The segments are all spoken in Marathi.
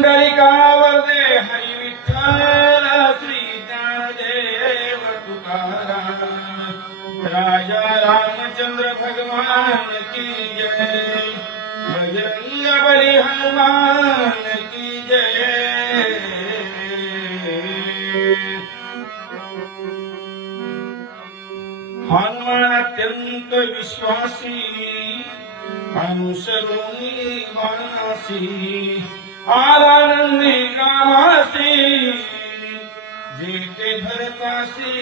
पुंडलिकावरदे हरी विठ्ठल श्री ज्ञानदेव तुकाराम राजा रामचंद्र भगवान की जय बजरंग बली हनुमान की जय। हनुमान अत्यंत विश्वासी अनुसरुनी मानसी आनंदी गामासी जेते भरतासी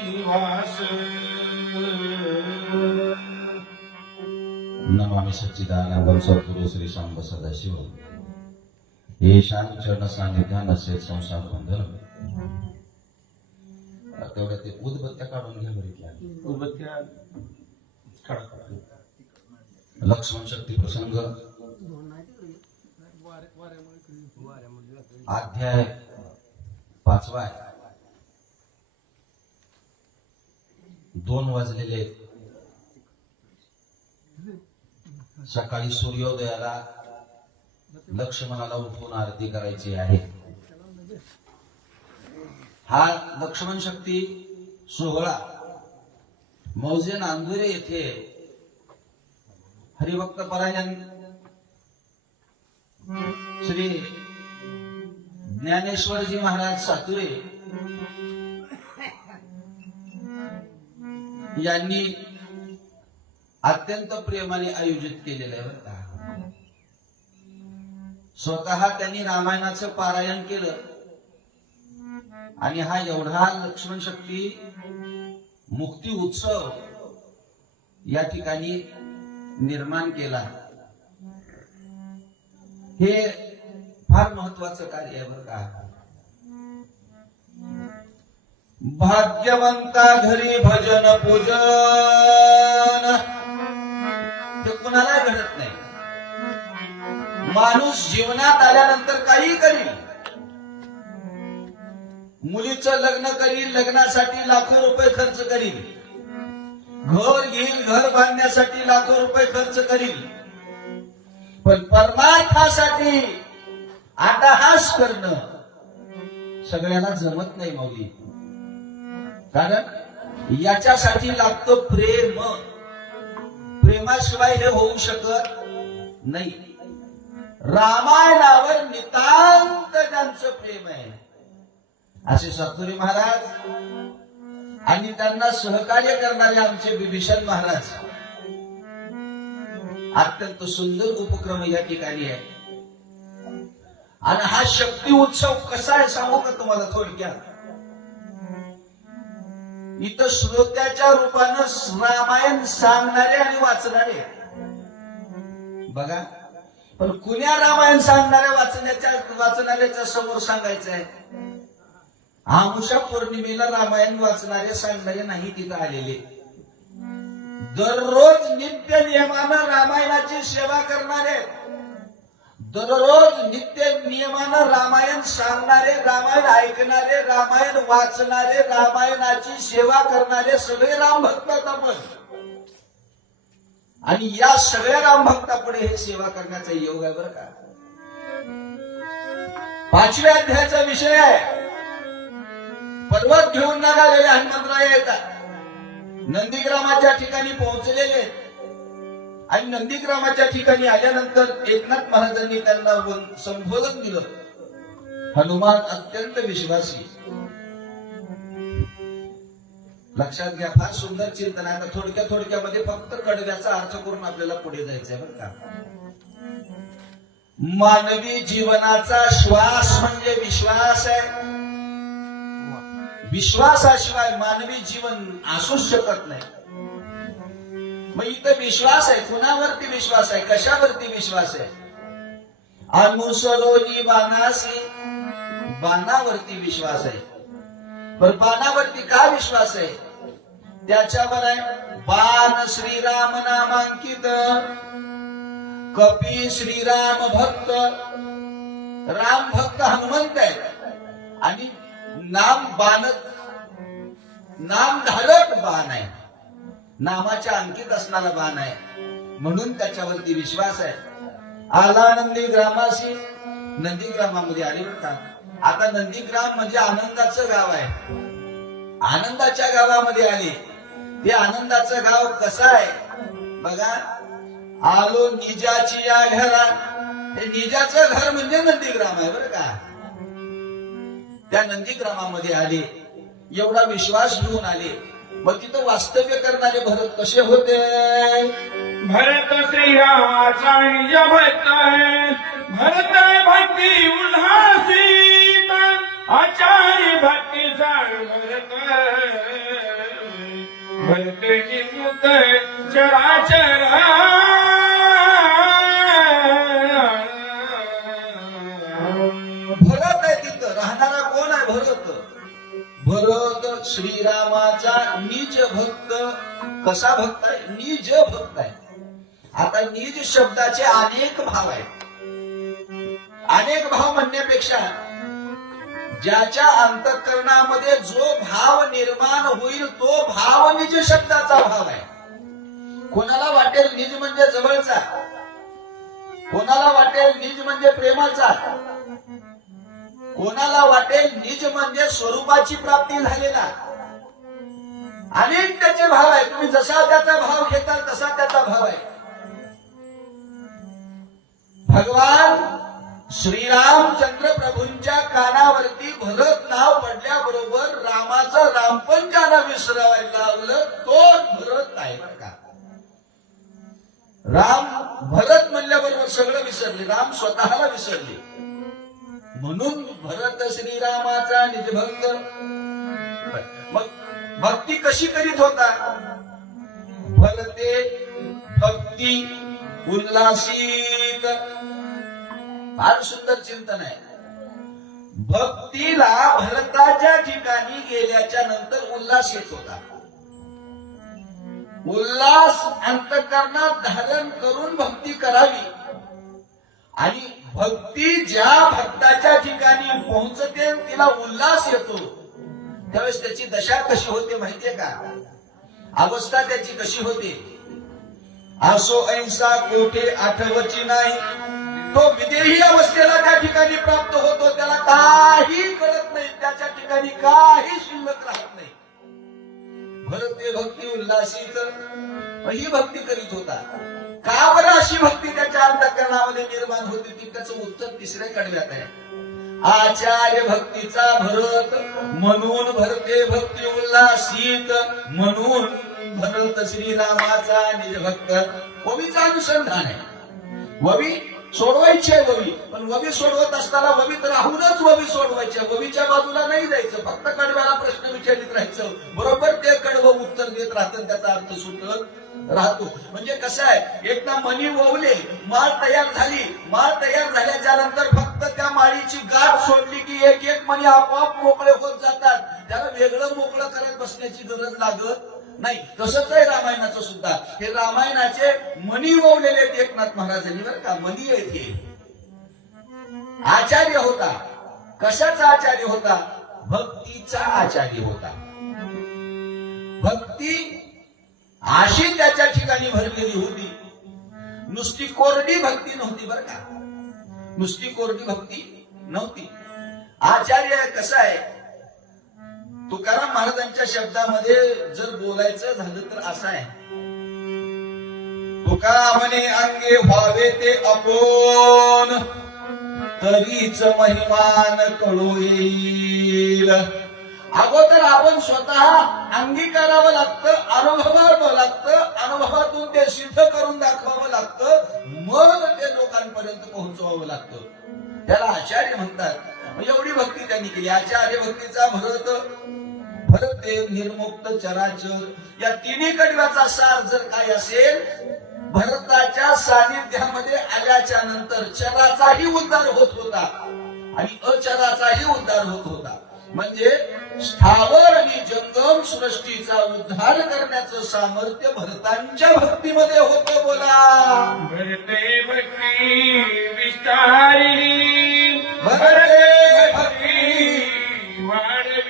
निवास। नमामि सच्चिदानंदं सद्गुरु श्री सांब सदाशिव हे शांत चरण सान्निध्यान असे संसार बंधन। तेवढ्या ते उदबत्त्या काढून घ्या बरीतल्या उदबत्त्या लक्ष्मण शक्ती प्रसंग अध्याय 5. 2 वाजलेले सकाळी सूर्योदयाला लक्ष्मणाला उठवून आरती करायची आहे। हा लक्ष्मण शक्ती सोहळा मौजे नांदुरे येथे हरिभक्त परायण श्री ज्ञानेश्वरजी महाराज सातुरे यांनी अत्यंत प्रेमाने आयोजित केलेलं आहे। स्वतः त्यांनी रामायणाचं पारायण केलं आणि हा एवढा लक्ष्मण शक्ती मुक्ती उत्सव या ठिकाणी निर्माण केला। हे फार महत्वाचं कार्य आहे बरं का। भाग्यवंता घरी भजन पूजन ते कुणाला घडत नाही। माणूस जीवनात आल्यानंतर काही करील, मुलीचं लग्न करील, लग्नासाठी लाखो रुपये खर्च करील, घर घेईल, घर बांधण्यासाठी लाखो रुपये खर्च करील, पण परमार्थासाठी अट्टहास करणं सगळ्यांना जमत नाही मौली। कारण याच्यासाठी लागतं प्रेम, प्रेमाशिवाय हे होऊ शकत नाही। रामायणावर नितांत ज्यांचं प्रेम आहे असे सातुरी महाराज आणि त्यांना सहकार्य करणारे आमचे विभीषण महाराज, अत्यंत सुंदर उपक्रम या ठिकाणी आहे। आणि हा शक्ती उत्सव कसा आहे सांगू का तुम्हाला थोडक्यात। इथं श्रोत्याच्या रूपानं रामायण सांगणारे आणि वाचणारे बघा, पण कुण्या रामायण सांगणाऱ्या वाचणाऱ्याच्या समोर सांगायचं आहे। आमुषा पौर्णिमेला रामायण वाचणारे सांगणारे नाही तिथं आलेले। दररोज नित्य नियमानं रामायणाची सेवा करणारे, दररोज नित्य नियमानं रामायण सांगणारे, रामायण ऐकणारे, रामायण वाचणारे, रामायणाची सेवा करणारे सगळे राम भक्त आपण। आणि या सगळ्या राम भक्तापुढे हे सेवा करण्याचा योग आहे बरं का। 5व्या अध्यायाचा विषय आहे, पर्वत घेऊन निघालेले हनुमंतराय येतात, नंदीग्रामाच्या ठिकाणी पोहोचलेले आणि नंदीग्रामाच्या ठिकाणी आल्यानंतर एकनाथ महाराजांनी त्यांना संबोधन दिलं। हनुमान अत्यंत विश्वासी, लक्षात घ्या, फार सुंदर चिंतन आहे। थोडक्यामध्ये फक्त कडव्याचा अर्थ करून आपल्याला पुढे जायचंय बरं का। मानवी जीवनाचा श्वास म्हणजे विश्वास आहे। विश्वासाशिवाय मानवी जीवन असूच शकत नाही। मग इथं विश्वास आहे, कुणावरती विश्वास आहे, कशावरती विश्वास आहे? अनुसरोनी बाणासी, बाणावरती विश्वास आहे। पण बाणावरती का विश्वास आहे? त्याच्यावर आहे बाण श्रीराम नामांकित, कपी श्रीराम भक्त, राम भक्त हनुमंत आहे आणि नाम धारक बाण आहे, नामाच्या अंकित असणारा बाण आहे, म्हणून त्याच्यावरती विश्वास आहे। आलानंदी ग्रामासी नंदीग्रामामध्ये आले बरं का. आता नंदीग्राम म्हणजे आनंदाचं गाव आहे. आनंदाच्या गावामध्ये आले. ते आनंदाचं गाव कसं आहे बघा. आलो निजाची या घरा. हे निजाचं घर म्हणजे नंदीग्राम आहे बरं का. त्या नंदीग्रामामध्ये आले. एवढा विश्वास घेऊन आले. मग तिथं वास्तव्य करणारे भरत कसे होते. भरत श्रीरामाचा निज भक्त भरत भक्ती उल्हासित आचार्य भक्तीचा भरत भरत निमुक्त चराचर भरत आहे तिथं राहणारा कोण आहे. भरत भरत श्रीरामाचा निज भक्त. कसा भक्त आहे. निज भक्त आहे. आता निज शब्दाचे अनेक भाव आहेत. अनेक भाव म्हणण्यापेक्षा ज्याच्या अंतःकरणामध्ये जो भाव निर्माण होईल तो भाव निज शब्दाचा भाव आहे. कोणाला वाटेल निज म्हणजे जवळचा. कोणाला वाटेल निज म्हणजे प्रेमाचा. कोणाला वाटेल निज म्हणजे स्वरूपाची प्राप्ती झालेला. अनेक त्याचे भाव आहे. तुम्ही जसा त्याचा भाव घेताल तसा त्याचा भाव आहे. भगवान श्रीरामचंद्र प्रभूंच्या कानावरती भरत नाव पडल्याबरोबर रामाचं रामपण ज्याला विसरायला लावलं तो भरत आहे बरं का. राम भरत म्हणल्याबरोबर सगळं विसरले. राम स्वतःला विसरले. म्हणून भरत श्रीरामाचा निजभक्त. मग भक्ती कशी करीत होता. भरते भक्ती उल्हासित. फार सुंदर चिंतन आहे. भक्तीला भरताच्या ठिकाणी गेल्याच्या नंतर उल्हास येत होता. उल्हास अंतःकरणात धारण करून भक्ती करावी. आणि भक्ती ज्या भक्ताच्या ठिकाणी पोहोचते तिला उल्हास येतो त्यावेळेस त्याची दशा कशी होते माहितीये का. अवस्था त्याची कशी होते. असो ऐंसा कोठे आठवची नाही. तो विदेही अवस्थेला त्या ठिकाणी प्राप्त होतो. त्याला काही कळत नाही. त्याच्या ठिकाणी काही शिल्लक राहत नाही. भरते भक्ती उल्हासित. ही भक्ती करीत होता. का बरं अशी भक्ती त्याच्या अंतःकरणामध्ये निर्माण होती ती त्याचं उत्तर तिसऱ्या कडव्यात आहे. आचार्य भक्तीचा भरत म्हणून भरते भक्ती उल्हासित. म्हणून भरत श्रीरामाचा निज भक्त. ववीचा अनुसंधान आहे. ववी सोडवायची आहे ववी. पण ववी सोडवत असताना ववीत राहूनच ववी सोडवायची. ववीच्या बाजूला नाही जायचं. फक्त कडव्याला प्रश्न विचारित राहायचं. बरोबर ते कडवं उत्तर देत राहतं. त्याचा अर्थ सुटत राहतो. म्हणजे कसं आहे. एकदा मणी ओवले माळ तयार झाली. माळ तयार झाल्याच्या नंतर फक्त त्या माळीची गाठ सोडली की एक एक मणी आपोआप मोकळे होत जातात. त्याला वेगळं मोकळं करत बसण्याची गरज लागत नाही. तसंच आहे रामायणाचं सुद्धा. हे रामायणाचे मणी ओवलेले आहेत एकनाथ महाराजांनी बरं का. मणी आहेत हे. आचार्य होता. कशाचा आचार्य होता. भक्तीचा आचार्य होता. भक्ती अशी त्याच्या ठिकाणी भरलेली होती. नुसती कोरडी भक्ती नव्हती बरं का. नुसती कोरडी भक्ती नव्हती. आचार्य कसं आहे. तुकाराम महाराजांच्या शब्दामध्ये जर बोलायचं झालं तर असं आहे. तुका म्हणे अंगे व्हावे ते आपण तरीच महिमान कळू येईल. अगोदर आपण स्वतः अंगीकारावं लागतं. अनुभवावं लागतं. अनुभवातून ते सिद्ध करून दाखवावं लागतं. मग ते लोकांपर्यंत पोहोचवावं लागतं. त्याला आचार्य म्हणतात. एवढी भक्ती त्यांनी केली. आचार्य भक्तीचा भरत भरते निर्मुक्त चराचर. या तिन्ही कडव्याचा सार जर काय असेल. भरताच्या सानिध्यामध्ये आल्याच्या नंतर चराचाही उद्धार होत होता आणि अचराचाही उद्धार होत होता. म्हणजे स्थावर आणि जंगम सृष्टीचा उद्धार करण्याचं सामर्थ्य भरतांच्या भक्तीमध्ये होतं. बोला. भरते भक्ती विस्तारी भरते भक्ती वाढवी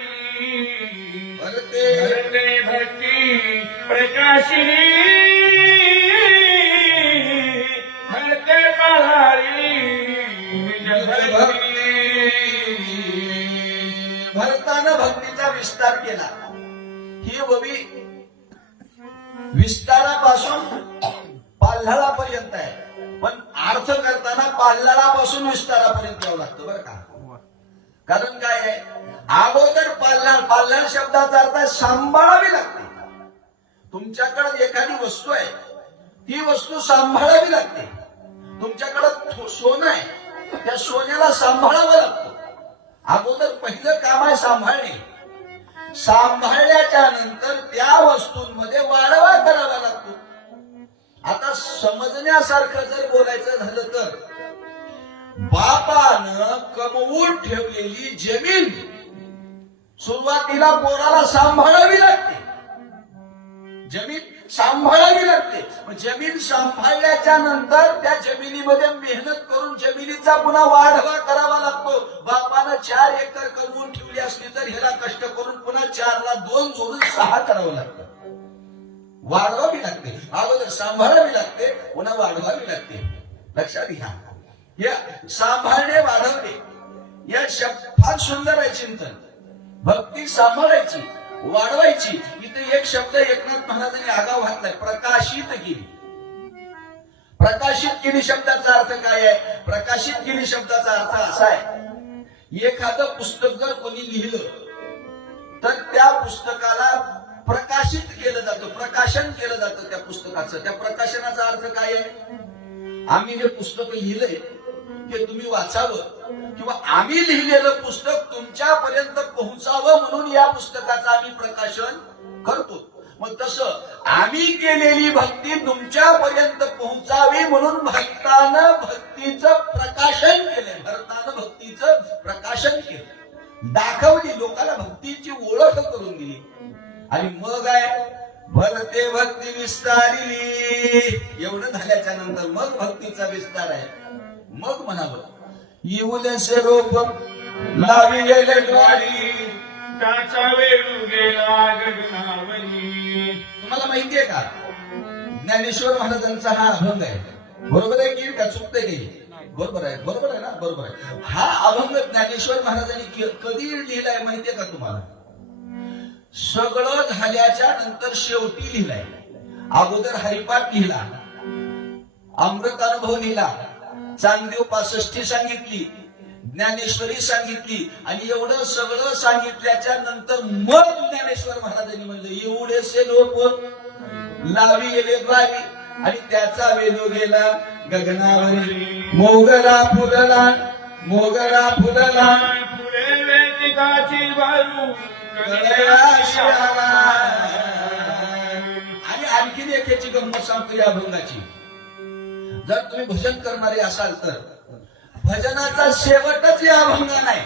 भरते भक्ती प्रकाशिनी भरते पहारी निज भरतानं भक्तीचा विस्तार केला. ही ओवी विस्तारापासून पाल्हाळापर्यंत आहे, पण अर्थ करताना पाल्हाळापासून विस्तारापर्यंत यावं लागतं बरं का. कारण काय आहे, अगोदर पाल्हाळ शब्दाचा अर्थ सांभाळावी लागते. तुमच्याकडे एखादी वस्तू आहे, ती वस्तू सांभाळावी लागते. तुमच्याकडे सोनं आहे, त्या सोन्याला सांभाळावं लागतं. अगोदर पहिलं काम आहे सांभाळणे. सांभाळल्याच्या नंतर त्या वस्तूंमध्ये वाढवा करावा लागतो. आता समजण्यासारखं जर बोलायचं झालं तर, बापानं कमवून ठेवलेली जमीन सुरुवातीला पोराला सांभाळावी लागते. जमीन सांभाळावी लागते. जमीन सांभाळल्याच्या नंतर त्या जमिनीमध्ये मेहनत करून जमिनीचा पुन्हा वाढवा करावा लागतो. बापानं 4 एकर कमवून ठेवली असली तर ह्याला कष्ट करून पुन्हा 4 ला 2 जोडून 6 करावं लागतं. वाढवावी लागते. अगोदर सांभाळावी लागते, पुन्हा वाढवावी लागते. लक्षात घ्या, या सांभाळणे वाढवणे या शब्द फार सुंदर आहे चिंतन. भक्ती सांभाळायची, वाढवायची. इथे एक शब्द एकनाथ महाराजांनी आगाव घातलाय, प्रकाशित केली. प्रकाशित केली शब्दाचा अर्थ काय आहे? प्रकाशित केली शब्दाचा अर्थ असा आहे, एखादं पुस्तक जर कोणी लिहिलं तर त्या पुस्तकाला प्रकाशित केलं जातं, प्रकाशन केलं जातं त्या पुस्तकाचं. त्या प्रकाशनाचा अर्थ काय आहे? आम्ही हे पुस्तक लिहिलंय हे तुम्ही वाचावं, किंवा आम्ही लिहिलेलं पुस्तक तुमच्यापर्यंत पोहोचावं म्हणून या पुस्तकाचं आम्ही प्रकाशन करतो. मग तसं आम्ही केलेली भक्ती तुमच्यापर्यंत पोहोचावी म्हणून भक्तानं भक्तीचं प्रकाशन केलंय. भक्तानं भक्तीचं प्रकाशन केलं, दाखवली, लोकांना भक्तीची ओळख करून दिली. आणि मग आहे भरते भक्ती विस्तारिली. एवढं झाल्याच्या नंतर मग भक्तीचा विस्तार आहे. मग म्हणावं, येऊलेसे रोप लावी गेले द्वारी, त्याचा वेळू गेला गगनावरी. तुम्हाला माहितीये का, ज्ञानेश्वर महाराजांचा हा अभंग आहे. बरोबर आहे की का चुकतंय काही? बरोबर आहे, बरोबर आहे ना, बरोबर आहे. हा अभंग ज्ञानेश्वर महाराजांनी कधी लिहिलाय माहितीये का तुम्हाला? सगळं झाल्याच्या नंतर शेवटी लिहिलाय. अगोदर हरिपाठ लिहिला, अमृत अनुभव लिहिला, चांगदेव 65 सांगितली, ज्ञानेश्वरी सांगितली, आणि एवढं सगळं सांगितल्याच्या नंतर मग ज्ञानेश्वर महाराजांनी म्हणलं, एवढेसे लोक लावी गेले द्वारी, आणि त्याचा वेलो गेला गगनावरी. मोगरा फुलला, मोगरा फुलला, पुढे वेदिकाची बाजू आणि आणखीन एक याची गंमत सांगतो या अभंगाची. जर तुम्ही भजन करणारे असाल तर भजनाचा शेवटच या अभंगा नाही.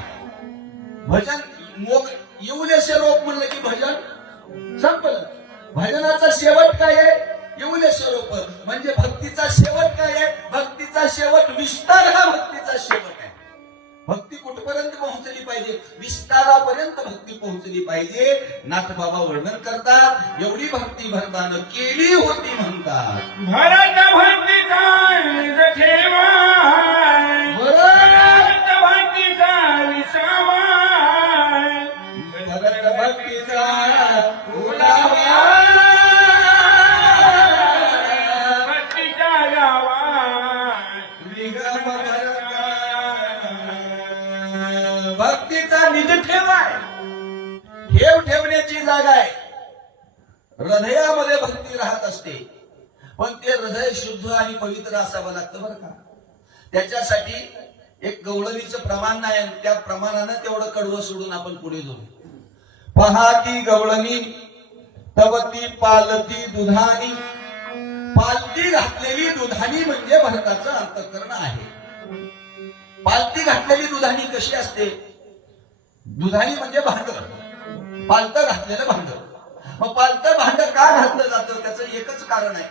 भजन येऊलेसे रोप म्हणलं की भजन संपलं. भजनाचा शेवट काय आहे? येऊलेसे रोप. म्हणजे भक्तीचा शेवट काय आहे? भक्तीचा शेवट विस्तार हा भक्तीचा शेवट आहे. भक्ती कुठपर्यंत पोहोचली पाहिजे? विस्तारापर्यंत भक्ती पोहोचली पाहिजे. नाथ बाबा वर्णन करतात, एवढी भक्ती भरतानं केली होती म्हणतात. भरत भक्तीचा निज ठेवा, भरत भक्तीचा विसावा, भरत भक्तीचा ओलावा, भक्तीचा गावा निगम भक्तीचा निज ठेवाय. ठेव ठेवण्याची जागा आहे. हृदयामध्ये भक्ती राहत असते, पण ते हृदय शुद्ध आणि पवित्र असावं लागतं बरं का. त्याच्यासाठी एक गवळणीचं प्रमाण नाही, त्या प्रमाणानं तेवढं कडवं सोडून आपण पुढे जाऊ. पहा ती गवळणी तवती पालती दुधानी. पालती घातलेली दुधानी म्हणजे भरताचं अंतःकरण आहे. पालती घातलेली दुधानी कशी असते? दुधानी म्हणजे भांड, पालतं घातलेलं भांड. मग पालतं भांड का घातलं जातं? त्याचं एकच कारण आहे,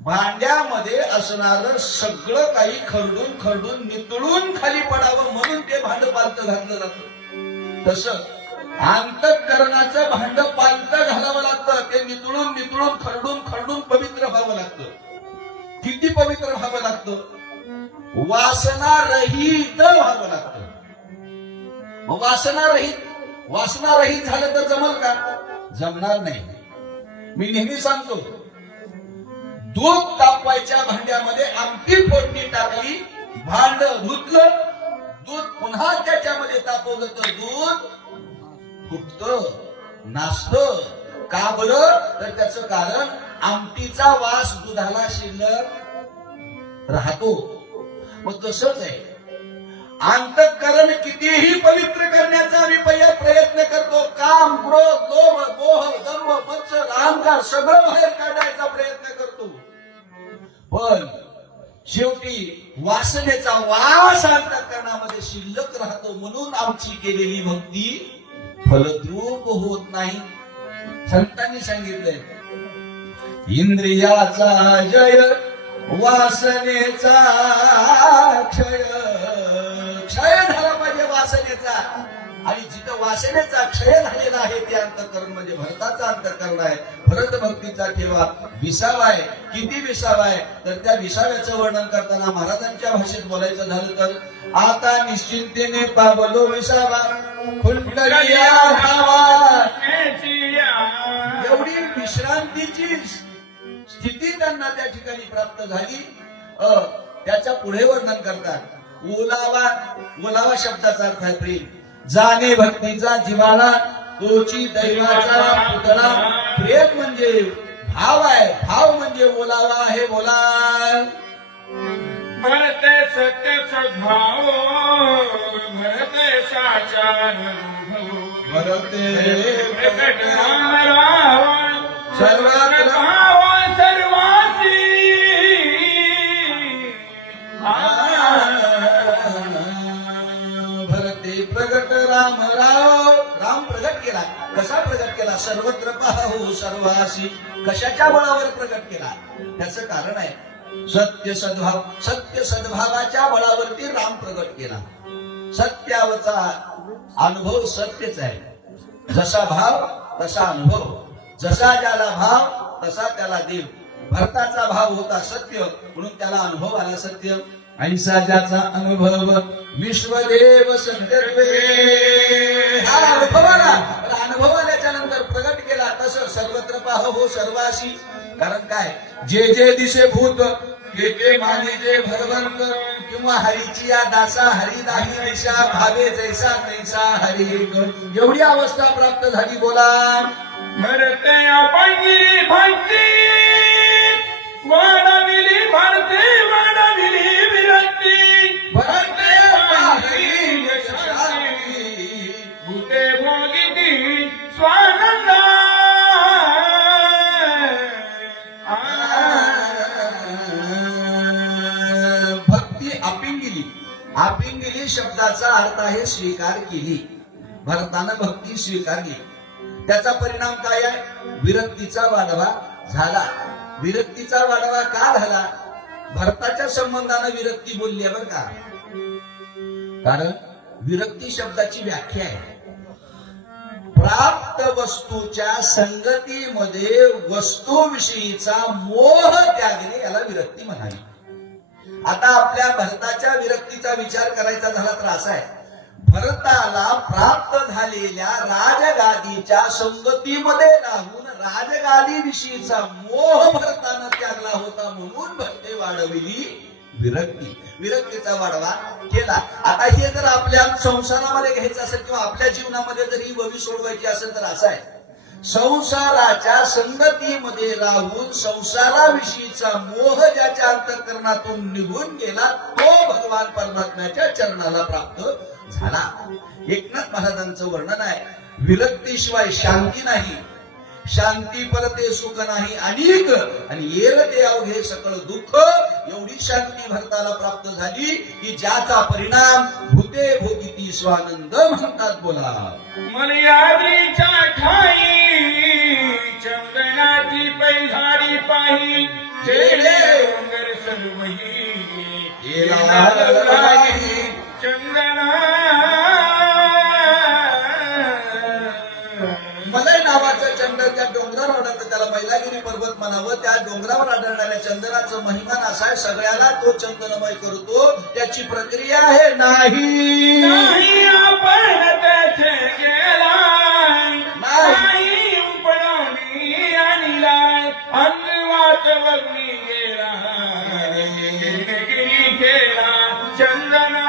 भांड्यामध्ये असणारं सगळं काही खरडून खरडून नितळून खाली पडावं म्हणून ते भांड पालतं घातलं जातं. तसं अंतःकरणाचं भांड पालतं घालावं लागतं. ते नितळून नितळून खरडून खरडून पवित्र व्हावं लागतं. किती पवित्र व्हावं लागतं? वासना रहित व्हावं लागतं. मग वासना रहित झालं तर जमल का? जमणार नाही. मी नेहमी सांगतो, दूध तापवायच्या भांड्यामध्ये आमटी फोडणी टाकली, भांड धुतलं, दूध पुन्हा त्याच्यामध्ये तापवलं तर दूध फुटतं, नासतं. का बरं? तर त्याचं कारण आमटीचा वास दुधाला शिल्लक राहतो. मग तसंच आहे, अंतःकरण कितीही पवित्र करण्याचा आम्ही प्रयत्न करतो. काम, क्रोध, लोभ, मोह, दंभ, मत्सर, अहंकार सगळं बाहेर काढायचा प्रयत्न करतो. पण शेवटी वासनेचा वास अंतःकरणामध्ये शिल्लक राहतो. म्हणून आमची केलेली भक्ती फलद्रूप होत नाही. संतांनी सांगितलंय, इंद्रियाचा जय वासनेचा क्षय. क्षय झाला पाहिजे वासनेचा. आणि जिथं वासनेचा क्षय झालेला आहे ते अंतःकरण म्हणजे भरताचं अंतःकरण आहे. भरत भक्तीचा ठेवा विसावा आहे. किती विसावा आहे? तर त्या विसाव्याचं वर्णन करताना महाराजांच्या भाषेत बोलायचं झालं तर, आता निश्चिंतेने पावलो विसावा खुंटलिया धावा. एवढी विश्रांतीची स्थिती त्यांना त्या ठिकाणी प्राप्त झाली. त्याच्या पुढे वर्णन करतात, ओलावा शब्दाचा अर्थ आहे प्रेम. जाणे भक्तीचा जिव्हाळा तोची दैवाचा पुतळा. प्रेम म्हणजे भाव आहे, भाव म्हणजे ओलावा आहे. बोला, भरते सत्य सद्भाव, भरते साचार भरते प्रकट राम राव सर्वात भाव सर्वासी. भरते प्रगट राम राव. राम प्रगट केला. कसा प्रगट केला? सर्वत्र पाहू सर्वासी. कशाच्या बळावर प्रगट केला? त्याचं कारण आहे सत्य सद्भाव. सत्य सद्भावाच्या बळावरती राम प्रगट केला. सत्यावचा अनुभव सत्यच आहे. जसा भाव तसा अनुभव. जसा ज्याला भाव तसा त्याला देव. भरताचा भाव होता सत्य, म्हणून त्याला अनुभव आला सत्य. ऐसा ज्याचा अनुभव विश्वदेव सत्यत्वे. हा अनुभव आला. अनुभव आल्याच्या नंतर प्रगट केला. तसं सर्वत्र पाहो सर्वासी. कारण काय? जे जे दिसे भूत ते ते माने जे भगवंत. किंवा हरीची या दासा हरी दाही दिशा भावे जैसा तैसा हरी. एवढी अवस्था प्राप्त झाली. बोला, भरते अपंगिरी भक्ती वाढविली, भरते वाढविली विरक्ती. भरते पाहिली यशशांती, भूते भोगिती स्वानंद. भक्ती अपिंगिली. अपिंगिली शब्दाचा अर्थ आहे स्वीकार केली. भरतानं भक्ती स्वीकारली. त्याचा परिणाम काय आहे? विरक्तीचा वाढवा झाला. विरक्तीचा वाढवा का झाला? भरताच्या संबंधानं विरक्ती बोलली आहे बरं का. कारण विरक्ती शब्दाची व्याख्या आहे, प्राप्त वस्तूच्या संगतीमध्ये वस्तूविषयीचा मोह त्यागणे, याला विरक्ती म्हणाली. आता आपल्या भरताच्या विरक्तीचा विचार करायचा झाला तर असा आहे, भरताला प्राप्त झालेल्या राजगादीच्या संगतीमध्ये राहून राजगादीविषयीचा मोह भरतानं त्यागला होता. म्हणून भरते वाढविली विरक्ती. विरक्तीचा वाढवा केला. आता हे जर आपल्या संसारामध्ये घ्यायचं असेल किंवा आपल्या जीवनामध्ये जर ही ववी सोडवायची असेल तर असं आहे, संसाराच्या संगतीमध्ये राहून संसाराविषयीचा मोह ज्याच्या अंतःकरणातून निघून गेला तो भगवान परमात्म्याच्या चरणाला प्राप्त झाला. एकनाथ महाराजांचं वर्णन आहे, विरक्तीशिवाय शांती नाही, शांती परते सुख नाही अनेक, आणि येर ते अवघे सकळ दुःख. एवढी शांती भरताला प्राप्त झाली की ज्याचा परिणाम भूते भोगिती स्वानंद म्हणतात. बोला, मर्यादेच्या ठाई चंदनाची पैधारी पाही, जेणे डोंगर सर्वही चंदना. मलय नावाचं चंदन त्या डोंगरावर आढळतं, त्याला मैलागिरी पर्वत म्हणावं. त्या डोंगरावर आढळणाऱ्या चंदनाचं चंदनाचं महिमान असा आहे, सगळ्याला तो चंदनमय करतो. त्याची प्रक्रिया आहे नाही नाही आपण तेथे गेला नाही उपडवणी आणलाय अन्नवात वगणी गेला गिरी केला चंदना.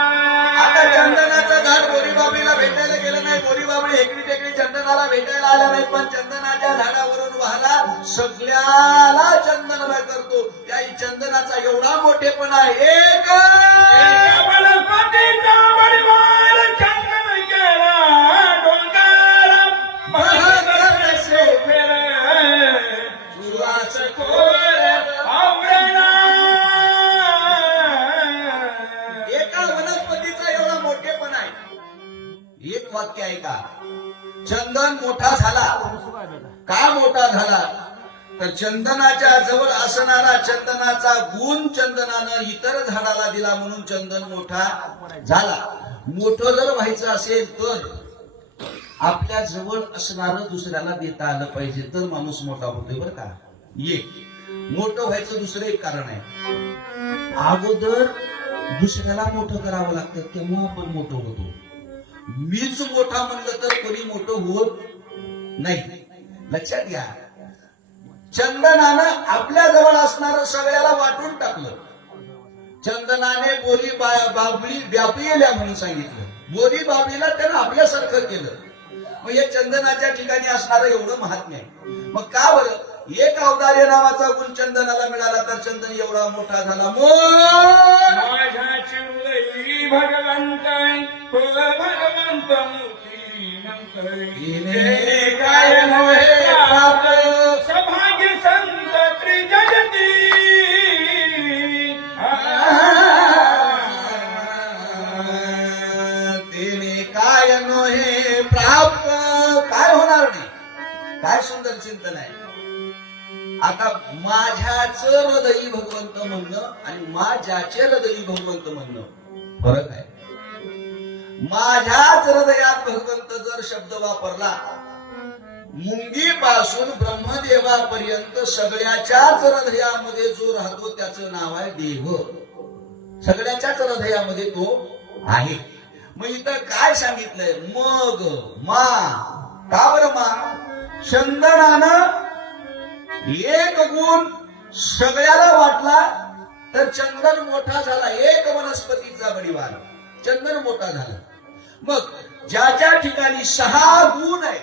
आता चंदनाचं झाड बोरीबाबळीला भेटायला गेलं नाही. बोरीबाबळी हेकडी टेकडी चंदनाला भेटायला आल्या नाही, पण चंदनाच्या झाडावरून वाहला सगळ्याला चंदनमय करतो. त्या चंदनाचा एवढा मोठेपणा आहे. एक वनस्पतीचा परिवार चंदन केला डोंगराला महागड शेफेर सुवास खोर आवरणा. एका वनस्पतीचा एवढा मोठेपणा आहे. एक वाक्य आहे का, चंदन मोठा झाला. का मोठा झाला तर चंदनाच्या जवळ असणारा चंदनाचा गुण चंदनानं इतर झाडाला दिला म्हणून चंदन मोठा झाला. मोठं जर व्हायचं असेल तर आपल्या जवळ असणारं दुसऱ्याला देता आलं पाहिजे, तर माणूस मोठा होतोय. बरं का, एक मोठं व्हायचं दुसरं एक कारण आहे. अगोदर दुसऱ्याला मोठं करावं लागतं, तेव्हा आपण मोठं होतो. मीच मोठा म्हणलं तर कोणी मोठं होत नाही. लक्षात घ्या, चंदनानं आपल्या जवळ असणारं सगळ्याला वाटून टाकलं. चंदनाने बोरी बाबळी व्यापील्या म्हणून सांगितलं. बोरी बाबळीला त्यानं आपल्यासारखं केलं. मग हे चंदनाच्या ठिकाणी असणारं एवढं महात्म्य आहे. मग का बरं, एक अवदार्य नावाचा गुण चंदनाला मिळाला तर चंदन एवढा मोठा झाला. माझ्या चिवलई भगवंत भगवंत मूर्ती काय नव्हे प्राप्त सभाग्य संत त्रिजगती. तेने काय नव्हे प्राप्त. काय होणार नाही. काय सुंदर चिंतन आहे. आता माझ्याच हृदयी भगवंत म्हणणं आणि माझ्याचे हृदयी भगवंत म्हणणं फरक आहे. माझ्याच हृदयात भगवंत जर शब्द वापरला, मुंगीपासून ब्रह्मदेवापर्यंत सगळ्याच्याच हृदयामध्ये जो राहतो त्याचं नाव आहे देव. सगळ्याच्याच हृदयामध्ये तो आहे. मग इथं काय सांगितलंय, मग मा. का बरं मा? चंदनानं एक गुण सगळ्याला वाटला तर चंदन मोठा झाला. एक वनस्पतीचा परिवार चंदन मोठा झाला. मग ज्याच्या ठिकाणी 6 गुण आहे,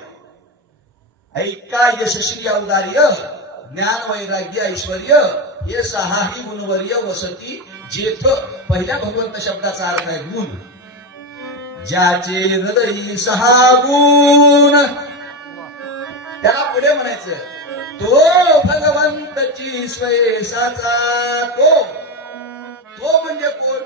ऐका यशस्वी औदार्य ज्ञान वैराग्य ऐश्वर्य, हे 6ही गुणवर्य वसती जेथ. पहिल्या भगवंत शब्दाचा अर्थ आहे गुण. ज्याचे हृदयी 6 गुण, त्याला पुढे म्हणायचं तो भगवंतची स्वयसाचा. तो म्हणजे कोण?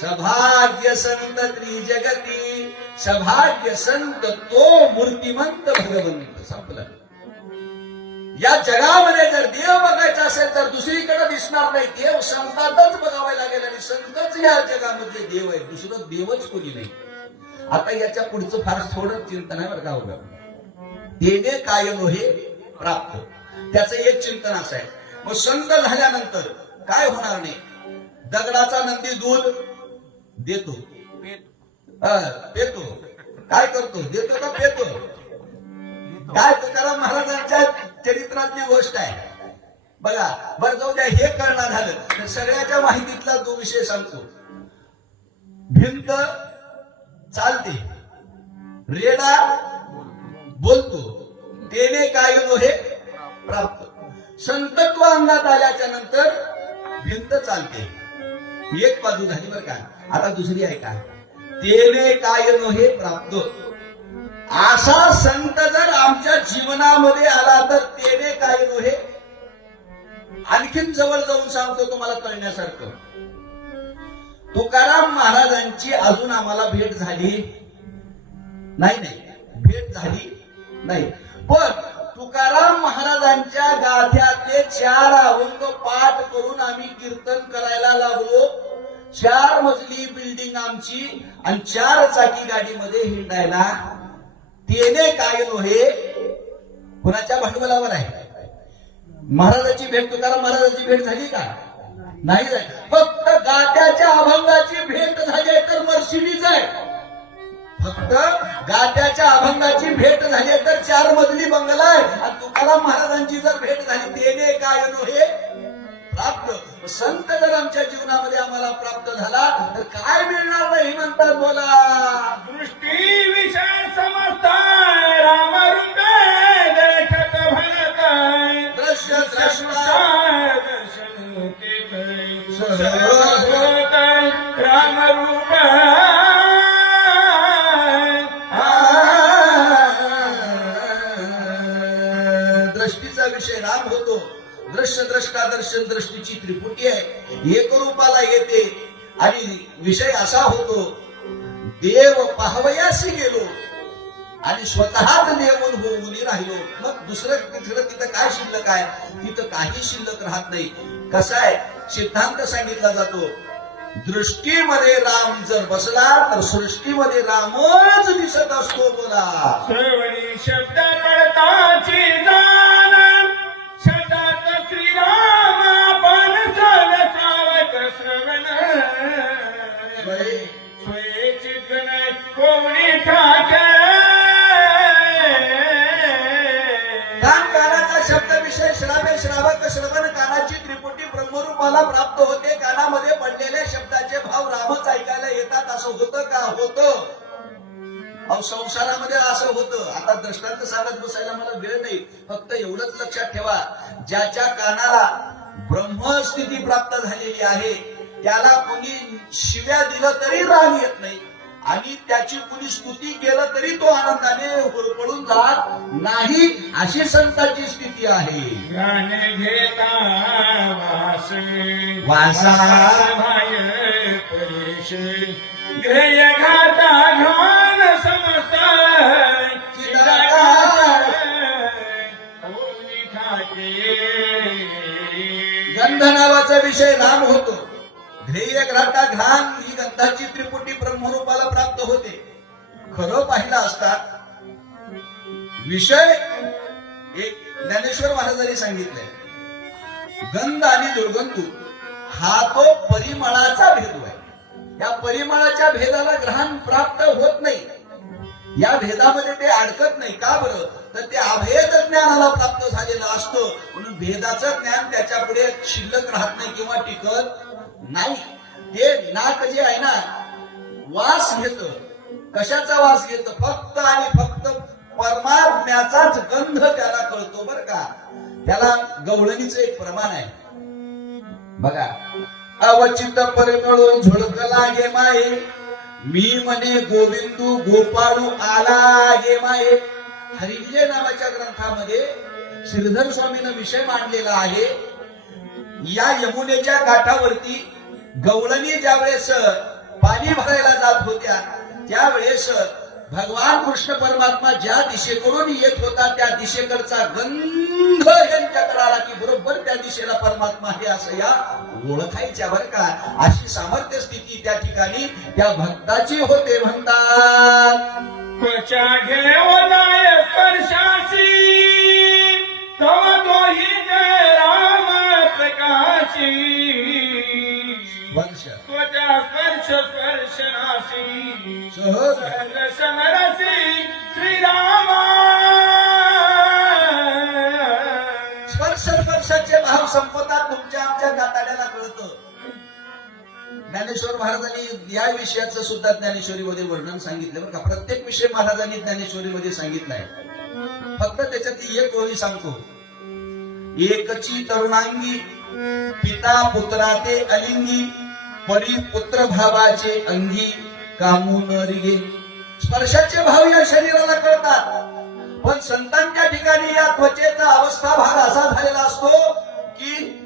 सभाग्य संत त्रिजगती. सभाग्य संत तो मूर्तिमंत भगवंत. संपलं. या जगामध्ये जर देव बघायचा असेल तर दुसरीकडे दिसणार नाही. देव संतातच बघावा लागेल आणि संतच या जगामध्ये देव आहे. दुसरं देवच कोणी नाही. आता याच्या पुढचं फार थोडं चिंतन आहे बरं का. होगा देणे काय नव्हे प्राप्त, त्याचं एक चिंतन असं आहे. मग संत झाल्यानंतर काय होणार नाही. दगडाचा नंदी दूध देतो, पेतो. काय करतो? देतो का पेतो? काय तुकाराम महाराजांच्या चरित्रातली गोष्ट आहे बघा. बरं जाऊ द्या, हे कळणार झालं तर सगळ्याच्या माहितीतला तो विषय सांगतो. भिंत चालते, रेडा बोलतो, तेने काय नव्हे प्राप्त. संतत्व अंगात आल्याच्या नंतर भिंत चालते. एक बाजू झाली बरं का. आता दुसरी आहे का, तेने काय नव्हे प्राप्त. असा संत जर आमच्या जीवनामध्ये आला तर तेने काय नव्हे. आणखीन जवळ जाऊन सांगतो तुम्हाला कळण्यासारखं. तुकाराम महाराजांची अजून आम्हाला भेट झाली नाही. भेट झाली नाही, पण तुकाराम महाराजांच्या गाथ्यातले 4 अभंग पाठ करून आम्ही कीर्तन करायला लागलो. 4 मजली बिल्डिंग आमची आणि 4 चाकी गाडीमध्ये हिंडायला. तेने काय नव्हे कुणाच्या भांडवलावर आहे. महाराजाची भेट, तुकाराम महाराजाची भेट झाली का? नाही झाली. फक्त गात्याच्या अभंगाची भेट झाली तर मर्शिडीज आहे. फक्त गात्याच्या अभंगाची भेट झाली तर 4 मजली बंगला आहे. आणि तुकाराम महाराजांची जर भेट झाली तेने काय हे प्राप्त. संत जर आमच्या जीवनामध्ये आम्हाला प्राप्त झाला तर काय मिळणार नाही म्हणतात बोला. दृष्टी विषय समजताय रामरूप देखत भरताय दृश्य द्रष्टा दर्शन केतय सर्व होतय रामरूप दृष्टीचा विषय राम होतो. दृश्य द्रष्टा दर्शन दृष्टीची त्रिपुटी आहे. एक रूपाला येते आणि विषय असा होतो देव पाहवयासी गेलो आणि स्वतःच देवून होऊन राहिलो. मग दुसरं तिथं काय शिल्लक आहे? तिथं काही शिल्लक राहत नाही. कसा आहे सिद्धांत सांगितला जातो, दृष्टीमध्ये राम जर बसला तर सृष्टीमध्ये रामच दिसत असतो बोला. श्रवणी शब्द पडताची जाण शब्दात श्रीराम आपण साल सावक श्रवण स्वयेची गण कोणी ठाके कान कानाचा शब्द विषय श्रावे श्रावक श्रवण कानाची त्रिपुटी ब्रह्मरूपाला प्राप्त होते. कानामध्ये पडलेल्या शब्दाचे भाव रामच ऐकायला येतात. असं होतं का? होतं. अहो संसारामध्ये असं होतं. आता दृष्टांत सांगत बसायला मला वेळ नाही. फक्त एवढंच लक्षात ठेवा, ज्याच्या कानाला ब्रह्मस्थिती प्राप्त झालेली आहे त्याला कुणी शिव्या दिलं तरी राग येत नाही आणि त्याची कुणी स्तुती केलं तरी तो आनंदाने होरपळून जात नाही. अशी संतांची स्थिती आहे. गाणे घेता वास वासा भाय परेश ध्येय घाता घान समस्त कोणी ठाके गंध नावाचा विषय राम होतो. ध्येय घाता घाण ही गंधाची त्रिपुटी ब्रह्मरूपाला प्राप्त होते. खरं पाहिलं असता विषय एक ज्ञानेश्वर महाराजांनी सांगितलंय, गंध आणि दुर्गंधू हा तो परिमळाचा भेद आहे. या परिमळाच्या भेदाला ग्रहण प्राप्त होत नाही. या भेदामध्ये ते अडकत नाही. का बरं? तर ते अभेद ज्ञानाला प्राप्त झालेलं असतं. म्हणून भेदाचं ज्ञान त्याच्या पुढे शिल्लक राहत नाही किंवा टिकत नाही. ते नाक जे आहे ना वास घेत. कशाचा वास घेत? फक्त आणि फक्त परमात्म्याचाच गंध त्याला कळतो बर का. त्याला गवळणीचं एक प्रमाण आहे बघा. अवचित परिमळ झुळक लागे माये मी म्हणे गोविंदू गोपाळू आला गे माये. हरिविजय नावाच्या ग्रंथामध्ये श्रीधर स्वामीनं विषय मांडलेला आहे. या यमुनेच्या काठावरती गवळणी ज्यावेळेस पाणी भरायला जात होत्या त्यावेळेस भगवान कृष्ण परमात्मा ज्या दिशेकडून येत होता त्या दिशेकडचा गंध यांच्याकडे आला की बरोबर त्या दिशेला परमात्मा हे असं या ओळखायच्या बर का. अशी सामर्थ्य स्थिती त्या ठिकाणी त्या भक्ताची होते म्हणतात. त्वचा घेवलाय स्पर्शासी तव तोही जय राम प्रकाशी वंश त्वचा स्पर्श स्पर्शनासी सहज सहज समरसी श्रीराम स्पर्शाचे भाव संपतात. तुमच्या आमच्या गाताड्याला कळतं. ज्ञानेश्वर महाराजांनी या विषयाचं सुद्धा ज्ञानेश्वरीमध्ये वर्णन सांगितलं बरं का. प्रत्येक विषय महाराजांनी ज्ञानेश्वरीमध्ये सांगितलाय. फक्त त्याच्यात एक ओळी सांगतो. एकची तरुणांगी पिता पुत्राते अलिंगी परी पुत्र भावाचे अंगी कामून रिगे. स्पर्शाचे भाव या शरीराला कळतात. पण संतांच्या ठिकाणी या त्वचेचा अवस्था भाग असा झालेला असतो की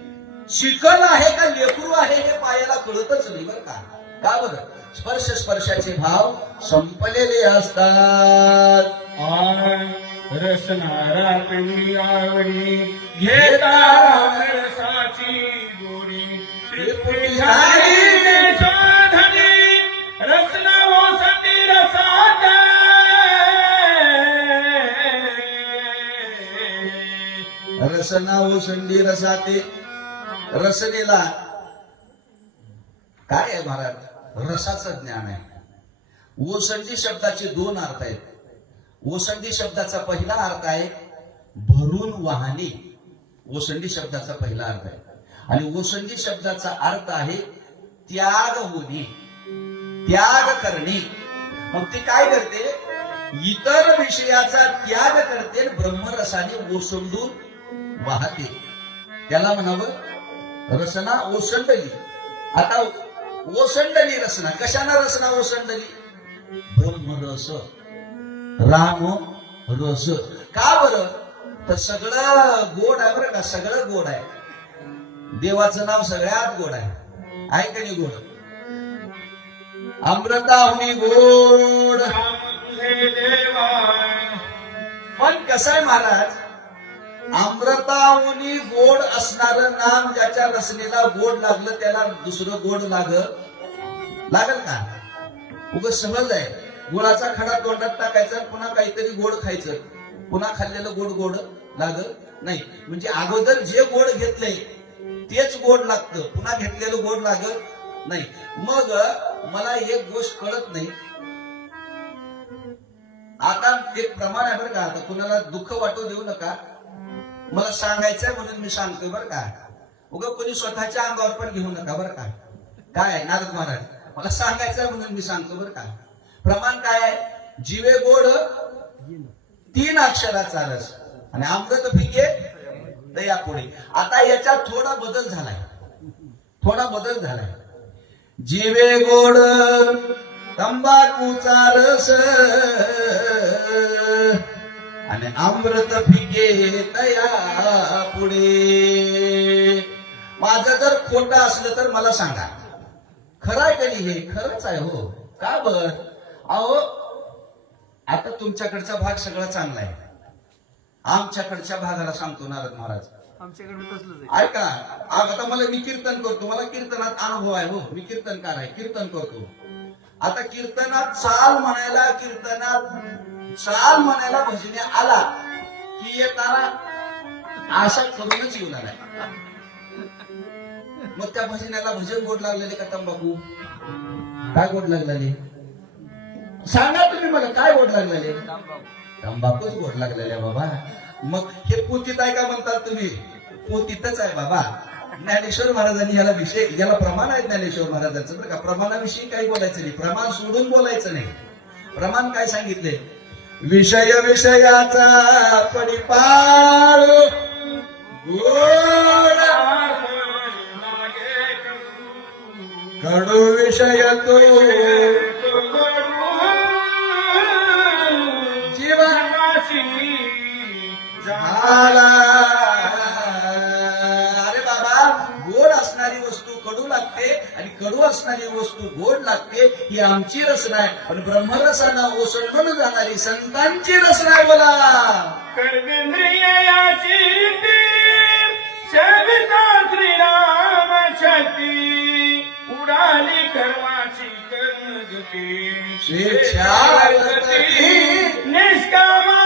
शिकल आहे का लेकरू आहे हे पायाला कळतच नाही बरं का. का बरं? स्पर्शाचे भाव संपलेले असतात. रसनारा पिणी आवडी घेता रसाची गोडी त्रिपुटी झाली शोधनी रसना ओसटी रसात रस रसना ओसंडी रसाते. रसनेला काय आहे महाराज? रसाचं ज्ञान आहे. ओसंडी शब्दाचे दोन अर्थ आहेत. ओसंडी शब्दाचा पहिला अर्थ आहे भरून वाहणे. ओसंडी शब्दाचा पहिला अर्थ आहे. आणि ओसंडी शब्दाचा अर्थ आहे त्याग होणे, त्याग करणे. मग ती काय करते? इतर विषयाचा त्याग करते, ब्रह्मरसाने ओसंडून वाहते. त्याला म्हणावं रसना ओसंडली. आता ओसंडली रसना, कशाना रसना ओसंडली? ब्रह्मरस, राम रस. का बरं? तर सगळं गोड आहे बरं का, सगळं गोड आहे. देवाचं नाव सगळ्यात गोड आहे. आहे का नाही गोड? अमृताहुनी गोड. राम तुझे देवा. पण कसं आहे महाराज, अमृताहुनी गोड असणारं नाम ज्याच्या रसनेला गोड लागलं त्याला दुसरं गोड लागल का? उगाच सहज आहे. गुळाचा खडा तोंडात टाकायचा, पुन्हा काहीतरी गोड खायचं, पुन्हा खाल्लेलं गोड गोड लागत नाही. म्हणजे अगोदर जे गोड घेतलंय तेच गोड लागतं, पुन्हा घेतलेलं गोड लागत नाही. मग मला एक गोष्ट कळत नाही. आता एक प्रमाण आहे बरं का, आता कुणाला दुःख वाटू देऊ नका. मला सांगायचंय म्हणून मी सांगतोय बरं का. उगा कोणी स्वतःच्या अंगावर पण घेऊ नका बरं का. काय आहे नारद महाराज, मला सांगायचंय म्हणून मी सांगतो बरं का. प्रमाण काय आहे? जीवे गोड 3 अक्षराचा रस आणि अमृत फिके दया पुढे. आता याच्यात थोडा बदल झालाय, थोडा बदल झालाय. जीवे गोड तंबाखूचा रस आणि अमृत फिके दया पुढे. माझं जर खोटं असलं तर मला सांगा. खरं आहे का नाही? हे खरंच आहे हो. का बर? अहो आता तुमच्याकडचा भाग सगळा चांगला आहे. आमच्याकडच्या भागाला सांगतो नारद महाराज, आमच्याकडे तसलंच आहे. ऐका. आता मी कीर्तन करतो, मला कीर्तनात अनुभव आहे हो. मी कीर्तनकार आहे, कीर्तन करतो. आता कीर्तनात चाल म्हणायला भजने आला की येताना आशा करूनच येऊ लागला. मग त्या भजनाला भजन गोड लागलेले का तंबाखू? काय गोड लागलेले? सांगा तुम्ही मला, काय गोड लागलेले? तंबाखूच गोड लागलेले बाबा. मग हे पोतीत आहे का म्हणतात तुम्ही? पोतीतच आहे बाबा. ज्ञानेश्वर महाराजांनी याला प्रमाण आहे ज्ञानेश्वर महाराजांचं बरं का. प्रमाणाविषयी काही बोलायचं नाही, प्रमाण सोडून बोलायचं नाही. प्रमाण काय सांगितले? विषयाचा परिपाळ गोड कडू विषय तो जीवाशी झाला. अरे बाबा, गोड असणारी वस्तू कडू लागते आणि कडू असणारी वस्तू गोड लागते. ही आमची रचना आहे. पण ब्रह्मरसाना ओसंडून जाणारी संतांची रचना आहे. बोला. कर्मेंद्रियाची शबिता श्रीराम छती उडाली कर्माची कर्मगती शिक्षागती निष्कामा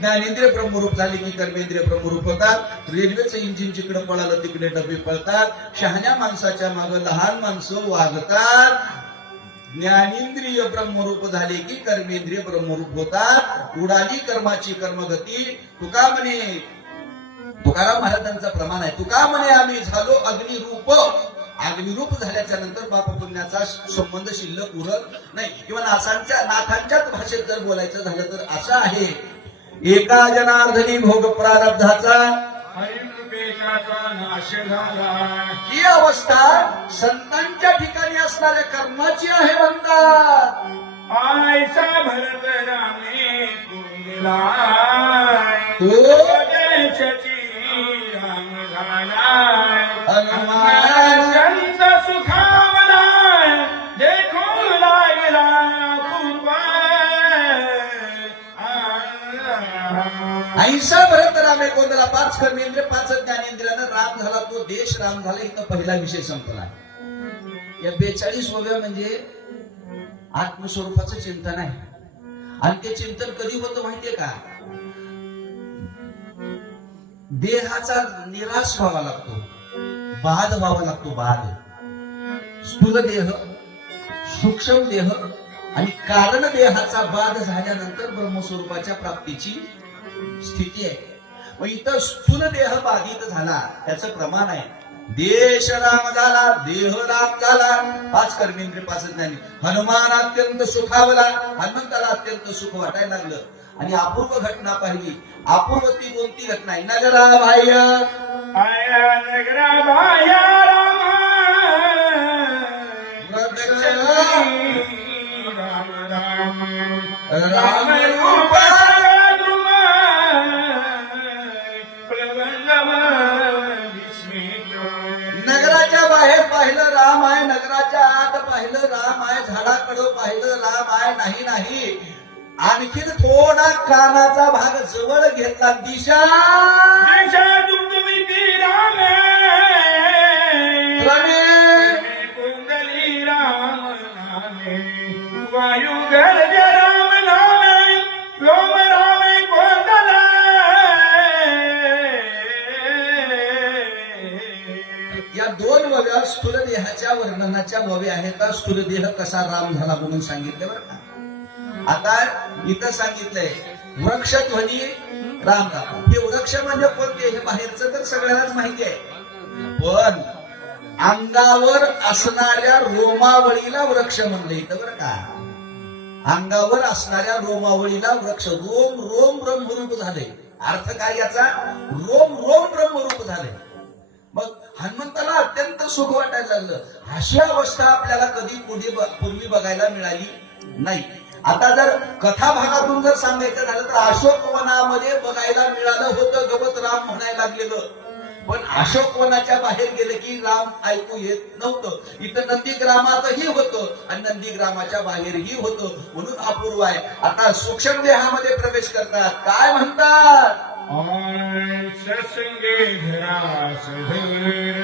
ज्ञानेंद्रिय ब्रह्मरूप झाले की कर्मेंद्रिय ब्रह्मरूप होतात. रेल्वेचं इंजिन जिकडे पळालं तिकडे डबे पळतात. शहाण्या माणसाच्या मागे लहान माणसं वागतात. ज्ञानेंद्रिय ब्रह्मरूप झाले की कर्मेंद्रिय ब्रह्मरूप होतात. उडाली कर्माची कर्मगती. तुका म्हणे, तुकाराम महाराजांचा प्रमाण आहे. तुका म्हणे आम्ही झालो अग्निरूप. अग्निरूप झाल्याच्या नंतर बाप पुण्याचा संबंध शिल्लक उरत नाही. किंवा नाथांच्याच भाषेत जर बोलायचं झालं तर असं आहे, एका जनार्दनी भोग प्रारब्धाचा नाश झाला. ही अवस्था संतांच्या ठिकाणी असणाऱ्या कर्माची आहे म्हणतात. आयसा भरत रामे कुंडला राम झालाय. हनुमान चंद सुखावलाय देखून लागला पूर्वा. ऐसा भरत रामे कोंदला. 5 कर्मेंद्रिय 5 ज्ञानेंद्रियानं राम झाला, तो देश राम झाला. इथं पहिला विषय संपला. या 42 म्हणजे आत्मस्वरूपाचं चिंतन आहे. आणि ते चिंतन कधी होतं माहितीये का? देहाचा निराश व्हावा लागतो, बाद व्हावा लागतो. बाद, स्थूल देह, सूक्ष्म देह आणि कारण देहाचा बाद झाल्यानंतर ब्रह्मस्वरूपाच्या प्राप्तीची स्थिती आहे. मग इथं स्थूल देह बाधित झाला, त्याचं प्रमाण आहे. देश राम झाला, देह राम झाला, 5 कर्मेंद्रिय 5 ज्ञानी. हनुमान अत्यंत सुखावला, हनुमंताला अत्यंत सुख वाटायला लागलं. आणि अपूर्व घटना पाहिली. अपूर्व ती कोणती घटना आहे? नगरा बाह्य आया नगरा बाह्य राम राम राम रूप द्रुम प्रबंधम विस्मित. नगराच्या बाहेर पाहिलं राम आहे, नगराच्या आत पाहिलं राम आहे, झाडाकडं पाहिलं राम आहे. नाही, आणखीन थोडा कानाचा भाग जवळ घेतला. दिशा दुमदुमिती राम रमे कुंडली राम नामे वायू गर्ज राम नामे लोम राम कुंडल. या 2 वव्या स्थूल देहाच्या वर्णनाच्या वव्या आहेत. स्थूल देह कसा राम झाला म्हणून सांगितलं बरं का. आता इथं सांगितलंय वृक्षध्वनी राम राम. हे वृक्ष म्हणजे कोणते? हे बाहेरचं तर सगळ्यांनाच माहिती आहे, पण अंगावर असणाऱ्या रोमावळीला वृक्ष म्हणलं इथं बरं का. अंगावर असणाऱ्या रोमावळीला वृक्ष. रोम रोम ब्रह्मरूप झाले. अर्थ काय याचा? रोम रोम ब्रह्मरूप झाले. मग हनुमंताला अत्यंत सुख वाटायला लागलं. अशी अवस्था आपल्याला कधी पूर्वी बघायला मिळाली नाही. आता जर कथा भागातून जर सांगायचं झालं तर अशोकवनामध्ये बघायला मिळालं होतं गवत राम म्हणायला लागलेलं, पण अशोकवनाच्या बाहेर गेले की राम ऐकू येत नव्हतं. इथं नंदीग्रामातही होतं आणि नंदीग्रामाच्या बाहेरही होतं, म्हणून अपूर्व आहे. आता सूक्ष्म देहामध्ये प्रवेश करतात. काय म्हणतात? सत्संगे घरास धर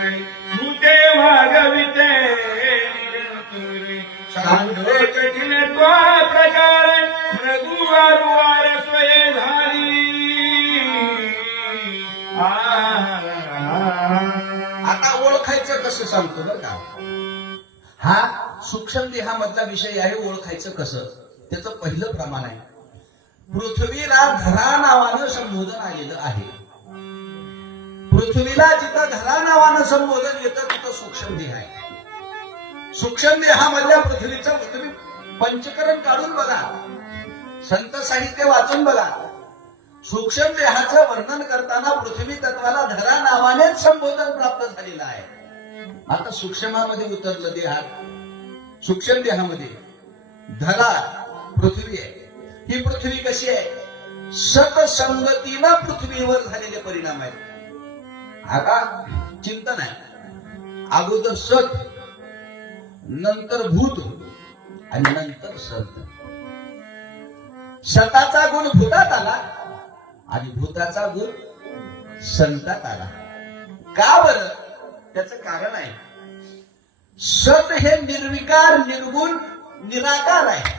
भूते वागविते निरंतर सांगो कठीण तो प्रकार मृदू वारुवार स्वये झाली. आता ओळखायचं कसं सांगतो बरं का. हा सूक्ष्म देहामधला विषय आहे. ओळखायचं कसं, त्याचं पहिलं प्रमाण आहे. पृथ्वीला धरा नावानं संबोधन आलेलं आहे. पृथ्वीला जिथं धरा नावानं संबोधन येतं तिथं सूक्ष्म देह आहे. सूक्ष्म देहामधल्या पृथ्वीचं तुम्ही पंचकरण काढून बघा, संत साहित्य वाचून बघा. सूक्ष्म देहाचं वर्णन करताना पृथ्वी तत्वाला धरा नावानेच संबोधन प्राप्त झालेलं आहे. आता सूक्ष्मामध्ये उतरलं देहात. सूक्ष्म देहामध्ये धरा पृथ्वी आहे. ही पृथ्वी कशी आहे? सतसंगतीनं पृथ्वीवर झालेले परिणाम आहेत. आता चिंतन आहे. अगोदर सत, नंतर भूत आणि नंतर संत. सताचा गुण भूतात आला आणि भूताचा गुण संतात आला. का बरं? त्याचं कारण आहे. सत हे निर्विकार, निर्गुण, निराकार आहे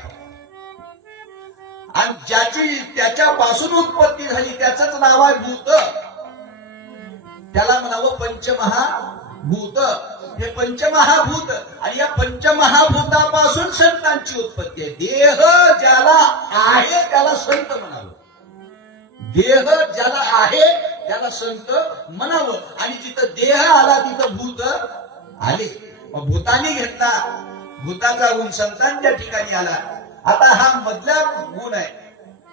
आणि ज्याची त्याच्यापासून उत्पत्ती झाली त्याचंच नाव आहे भूत. त्याला म्हणावं पंचमहाभूत. हे पंचमहाभूत आणि या पंचमहाभूतापासून संतांची उत्पत्ती आहे. देह ज्याला आहे त्याला संत म्हणावं. देह ज्याला आहे त्याला संत म्हणावं. आणि जिथं देह आला तिथं भूत आले. मग भूतानी घेतला, भूताचा गुण संतांच्या ठिकाणी आला. आता हा मधला गुण आहे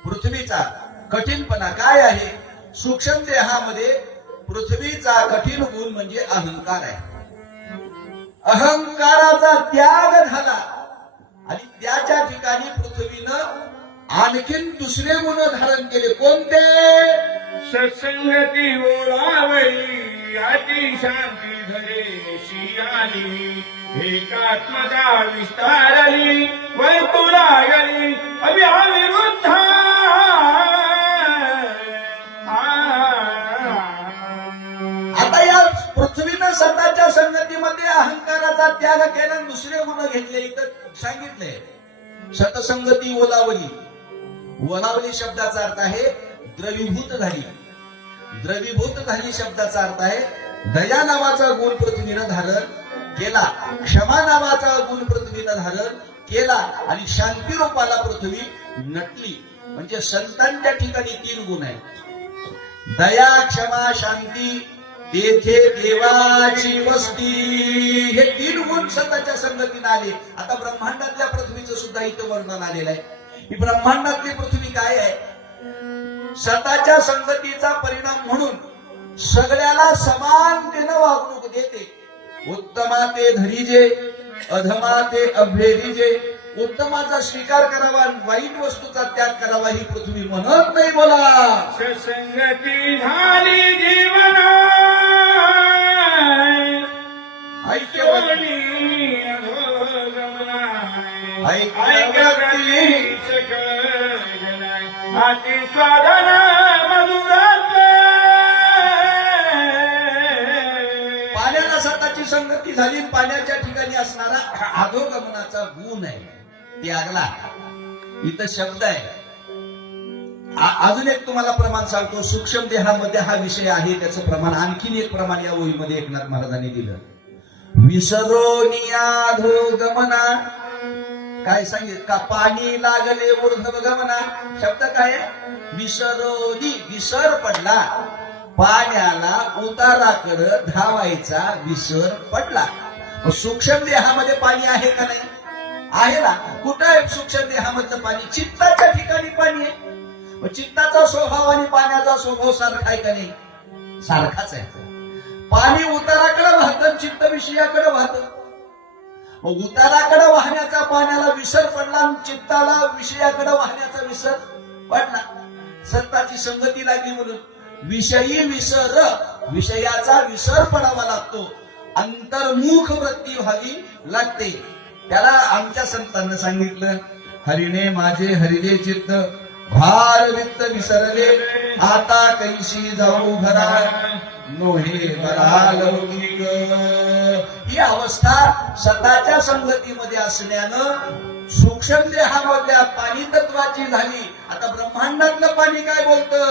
पृथ्वीचा कठीणपणा. काय आहे? सूक्ष्म देहामध्ये पृथ्वीचा कठीण गुण म्हणजे अहंकार आहे. अहंकाराचा त्याग झाला आणि त्याच्या ठिकाणी पृथ्वीनं आणखीन दुसरे गुण धारण केले. कोणते? सत्संगती ओळावली अति शांती धरे शियाली एकात्मता विस्तारली वर्तुळा गेली अविरुद्ध. आता या पृथ्वीनं स्वतःच्या संगतीमध्ये अहंकाराचा त्याग केला, दुसरे गुण घेतले. इथं सांगितले सतसंगती ओलावली. ओलावली शब्दाचा अर्थ आहे द्रवीभूत झाली. द्रवीभूत झाली शब्दाचा अर्थ आहे दया नावाचा गुण पृथ्वीनं धारण केला, क्षमा नावाचा गुण पृथ्वीनं धारण केला आणि शांती रूपाला पृथ्वी नटली. म्हणजे संतांच्या ठिकाणी 3 गुण आहेत: दया, क्षमा, शांती. तेथे देवाची वस्ती. हे 3 गुण संतांच्या संगतीने आले. आता ब्रह्मांडातल्या पृथ्वीचं सुद्धा इथं वर्णन आलेलं आहे. ही ब्रह्मांडातली पृथ्वी काय आहे? संतांच्या संगतीचा परिणाम म्हणून सगळ्याला समानतेनं वागणूक देते. उत्तमा ते धरीजे, अधमा ते अभ्येरीजे. उत्तमाचा स्वीकार करावा, वाईट वस्तूचा त्याग करावा ही पृथ्वी म्हणत नाही. बोला. सत्संगती झाली जीवना ऐक्यवनी अधोगमना ऐक्यवनी सकल जनाय अति स्वादन मधुरात. पाण्याला सताची संगती झाली. पाण्याच्या ठिकाणी असणारा अधोगमनाचा गुण आहे त्यागला. इथं शब्द आहे. अजून एक तुम्हाला प्रमाण सांगतो. सूक्ष्म देहामध्ये हा विषय आहे, त्याचं प्रमाण आणखीन एक प्रमाण या ओळीमध्ये एकनाथ महाराजांनी दिलं. विसरोनियाधोगमना. काय सांगितलं का? पाणी लागले ऊर्ध्वगमना. शब्द काय आहे? विसरोनी. विसर पडला. पाण्याला उताराकडे धावायचा विसर पडला. सूक्ष्म देहामध्ये पाणी आहे का नाही? आहे ना. कुठं आहे सूक्ष्म देहामधलं पाणी? चित्ताच्या ठिकाणी पाणी आहे. चित्ताचा स्वभाव आणि पाण्याचा स्वभाव सारखा आहे का नाही? सारखाच आहे. पाणी उताराकडे वाहतं, चित्त विषयाकडे वाहतं. उताराकडे वाहण्याचा पाण्याला विसर पडला आणि चित्ताला विषयाकडे वाहण्याचा विसर पडला. संताची संगती लागली म्हणून विषयी विसर, विषयाचा विसर पडावा लागतो. अंतर्मुख वृत्ती व्हावी लागते. त्याला आमच्या संतांना सांगितलं, हरिणे माझे हरिले चित्त, भार वित्त विसरले, आता कैशी जाऊ घरा, नोहे बरा लौकिक. ही अवस्था सताच्या संगतीमध्ये असण्यानं सूक्ष्म देहामधल्या पाणी तत्वाची झाली. आता ब्रह्मांडातलं पाणी काय बोलतं?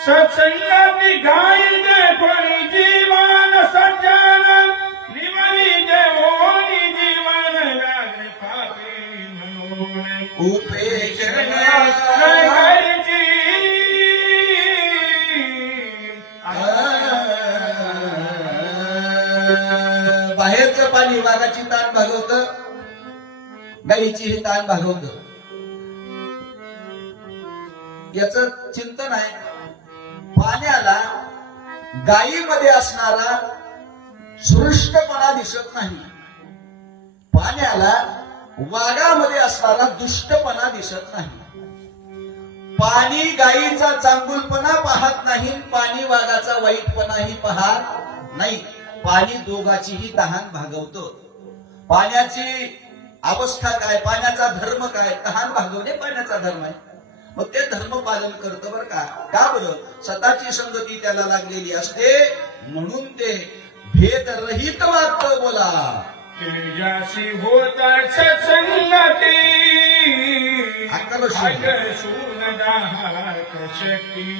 सत्संगती गायते फळी जीवन सज्जन निवली देवोनी जीवन व्याघ्र पापी म्हणून उपेक्षण घरची बाहेरचं पाणी वाघाची ताण भागवत, गाईची ही ताण भागवत. याच चिंतन आहे. पाण्याला गायीमध्ये असणारा सृष्टपणा दिसत नाही. पाण्याला वाघामध्ये असणारा दुष्टपणा दिसत नाही. पाणी गायीचा चांगुलपणा पाहत नाही, पाणी वाघाचा वाईटपणाही पाहत नाही. पाणी दोघाचीही तहान भागवतो. पाण्याची अवस्था काय, पाण्याचा धर्म काय? तहान भागवणे पाण्याचा धर्म आहे. मग ते धर्म पालन करतं बरं का. का बरं? सताची संगती त्याला लागलेली असते म्हणून ते भेद रहित वागतं. बोला. तेजासी होत सत्संगती आकर्षून दाहक शक्ती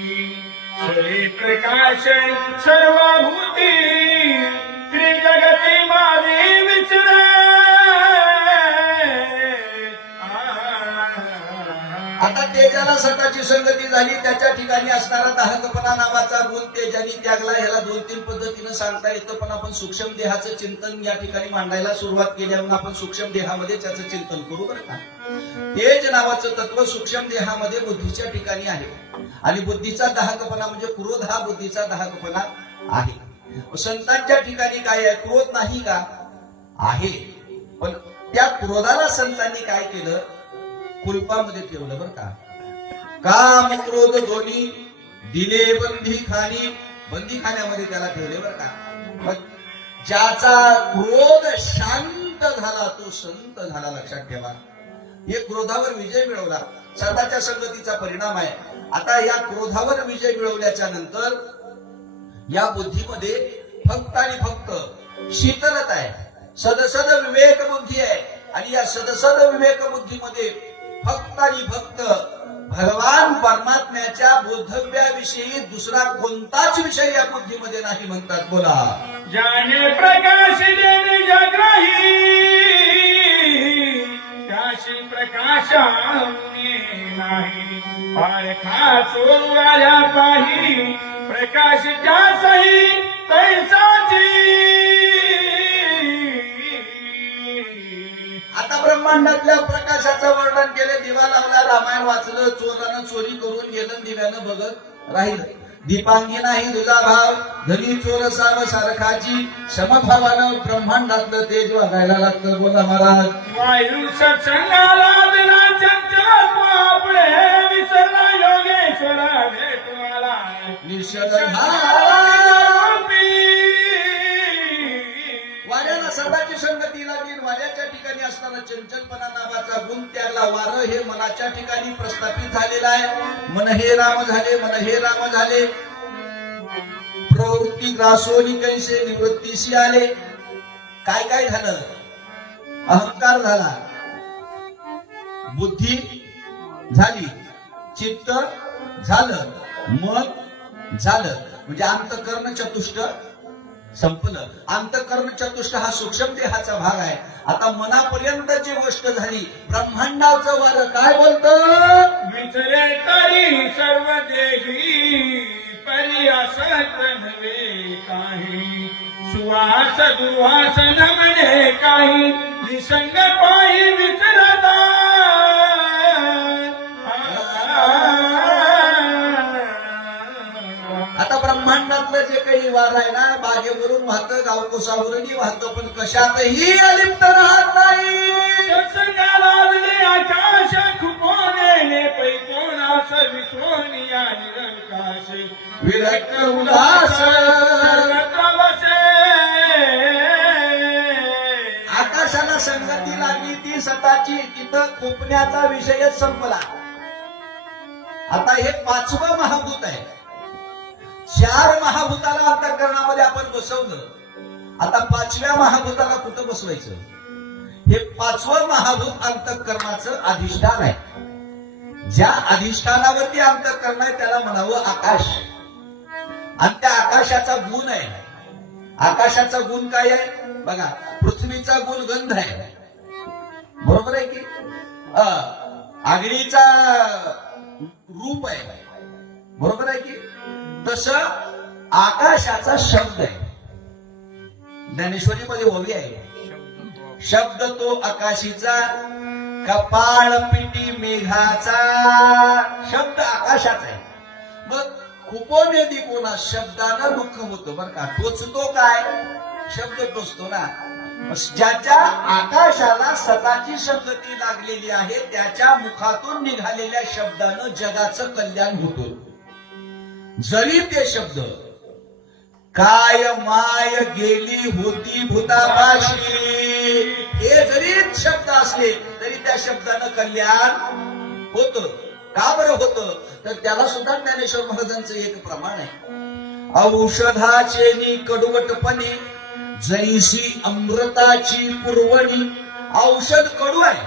सरे प्रकाश सर्वभूती त्रिजगती माझी विचरे. आता तेजाला सताची संगती झाली, त्याच्या ठिकाणी असणारा दाहकपणा नावाचा गुण तेजानी त्यागला. ह्याला 2-3 पद्धतीनं सांगता येतं, पण आपण सूक्ष्म देहाचं चिंतन या ठिकाणी मांडायला सुरुवात केल्यामुळे आपण सूक्ष्म देहामध्ये त्याचं चिंतन करू बरं का. तेज नावाचं तत्व सूक्ष्म देहामध्ये बुद्धीच्या ठिकाणी आहे आणि बुद्धीचा दाहकपणा म्हणजे क्रोध हा बुद्धीचा दाहकपणा आहे. संतांच्या ठिकाणी काय आहे? क्रोध नाही का? आहे. पण त्या क्रोधाला संतांनी काय केलं? कुलपामध्ये ठेवलं बरं का. काम क्रोध दोन्ही दिले बंदी खाणी, बंदी खाण्यामध्ये त्याला ठेवले बरं का. मग ज्याचा क्रोध शांत झाला तो संत झाला. लक्षात ठेवा. हे क्रोधावर विजय मिळवला सताच्या संगतीचा परिणाम आहे. आता या क्रोधावर विजय मिळवल्याच्या नंतर या बुद्धीमध्ये फक्त आणि फक्त शीतलता आहे. सदसद विवेक बुद्धी आहे. आणि या सदसद विवेक बुद्धीमध्ये फक्त आणि फक्त भगवान परमात्म्याच्या बोधव्याविषयी दुसरा कोणताच विषय या बुद्धीमध्ये नाही म्हणतात. बोला. ज्याने प्रकाश देणे जगराही त्याशी प्रकाशाने नाही पारखा चोरवाल्या पाही प्रकाश त्यासही तैसाची. आता ब्रह्मांडातल्या प्रकाशाचं वर्णन केले. दिवा लावला, रामायण वाचलं, चोरानं चोरी करून गेलं, दिव्यानं बघत राहिलं. दीपांगी नाही तुझा भाव, धनी चोर साव सारखाची, समभावानं ब्रह्मांडातलं तेज वागायला लागतं. बोला महाराज. वायू सत्संगाला दिला चंचल आपले विसरला योगेश्वरा भेटवाला निषद वाऱ्याला सदाची संगती लागली. वाऱ्याच्या ठिकाणी असताना चंचलपणा नावाचा गुण त्यागला. वारं हे मनाच्या ठिकाणी प्रस्थापित झालेलं आहे. मन हे राम झाले, मन हे राम झाले. प्रवृत्ती ग्रासोनी कैसे निवृत्तीशी आले. काय काय झालं? अहंकार झाला, बुद्धी झाली, चित्त झालं, मन झालं. म्हणजे अंतःकरण चतुष्ट संपलं. अंतःकरण चतुष्ट हा सूक्ष्म देहाचा भाग आहे. आता मनापर्यंतची गोष्ट झाली. ब्रह्मांडाचं वारं काय बोलतं? विसरे तरी सर्व देही परी असत नव्हे काही सुवास दुवास न म्हणे काही निसंग पायी विसरता. आता ब्रह्मांडातलं जे काही वार आहे ना, बागेवरून वाहतं, गावकोसावरूनही वाहतं, पण कशातही अलिप्त राहत नाही. सत्संगाला लागले आकाश खुपोने पैकोणास विश्वनिया निरंकाश विरक्त उल्हास सर्वत्र बसे. आकाशाला संगती लागली ती सताची. तिथं खुपण्याचा विषयच संपला. आता हे 5वं महाभूत आहे. 4 महाभूताला अंतःकरणामध्ये आपण बसवलं. आता 5व्या महाभूताला कुठं बसवायचं? हे 5वं महाभूत अंतःकरणाचं अधिष्ठान आहे. ज्या अधिष्ठानावरती अंतःकरण आहे त्याला म्हणावं आकाश. आणि त्या आकाशाचा गुण आहे. आकाशाचा गुण काय आहे? बघा, पृथ्वीचा गुण गंध आहे. बरोबर आहे की? आगळीचा रूप आहे. बरोबर आहे की? तसं आकाशाचा शब्द आहे. ज्ञानेश्वरीमध्ये ओवी आहे, शब्द तो आकाशीचा कपाळ पिटी मेघाचा. शब्द आकाशाचा आहे. मग खुपोने दिकोना शब्दानं दुःख होतं बरं का. टोचतो काय? शब्द टोचतो ना. ज्याच्या आकाशाला सताची संगती लागलेली आहे त्याच्या मुखातून निघालेल्या शब्दानं जगाचं कल्याण होतं. जरी ते शब्द काय माय गेली होती भूतापाशी हे जरी शब्द असले तरी त्या शब्दानं कल्याण होतं. का बरं होतं? तर त्याला सुद्धा ज्ञानेश्वर महाराजांचं एक प्रमाण आहे. औषधाचे नि कडवटपणे जैसी अमृताची पुरवणी. औषध कडू आहे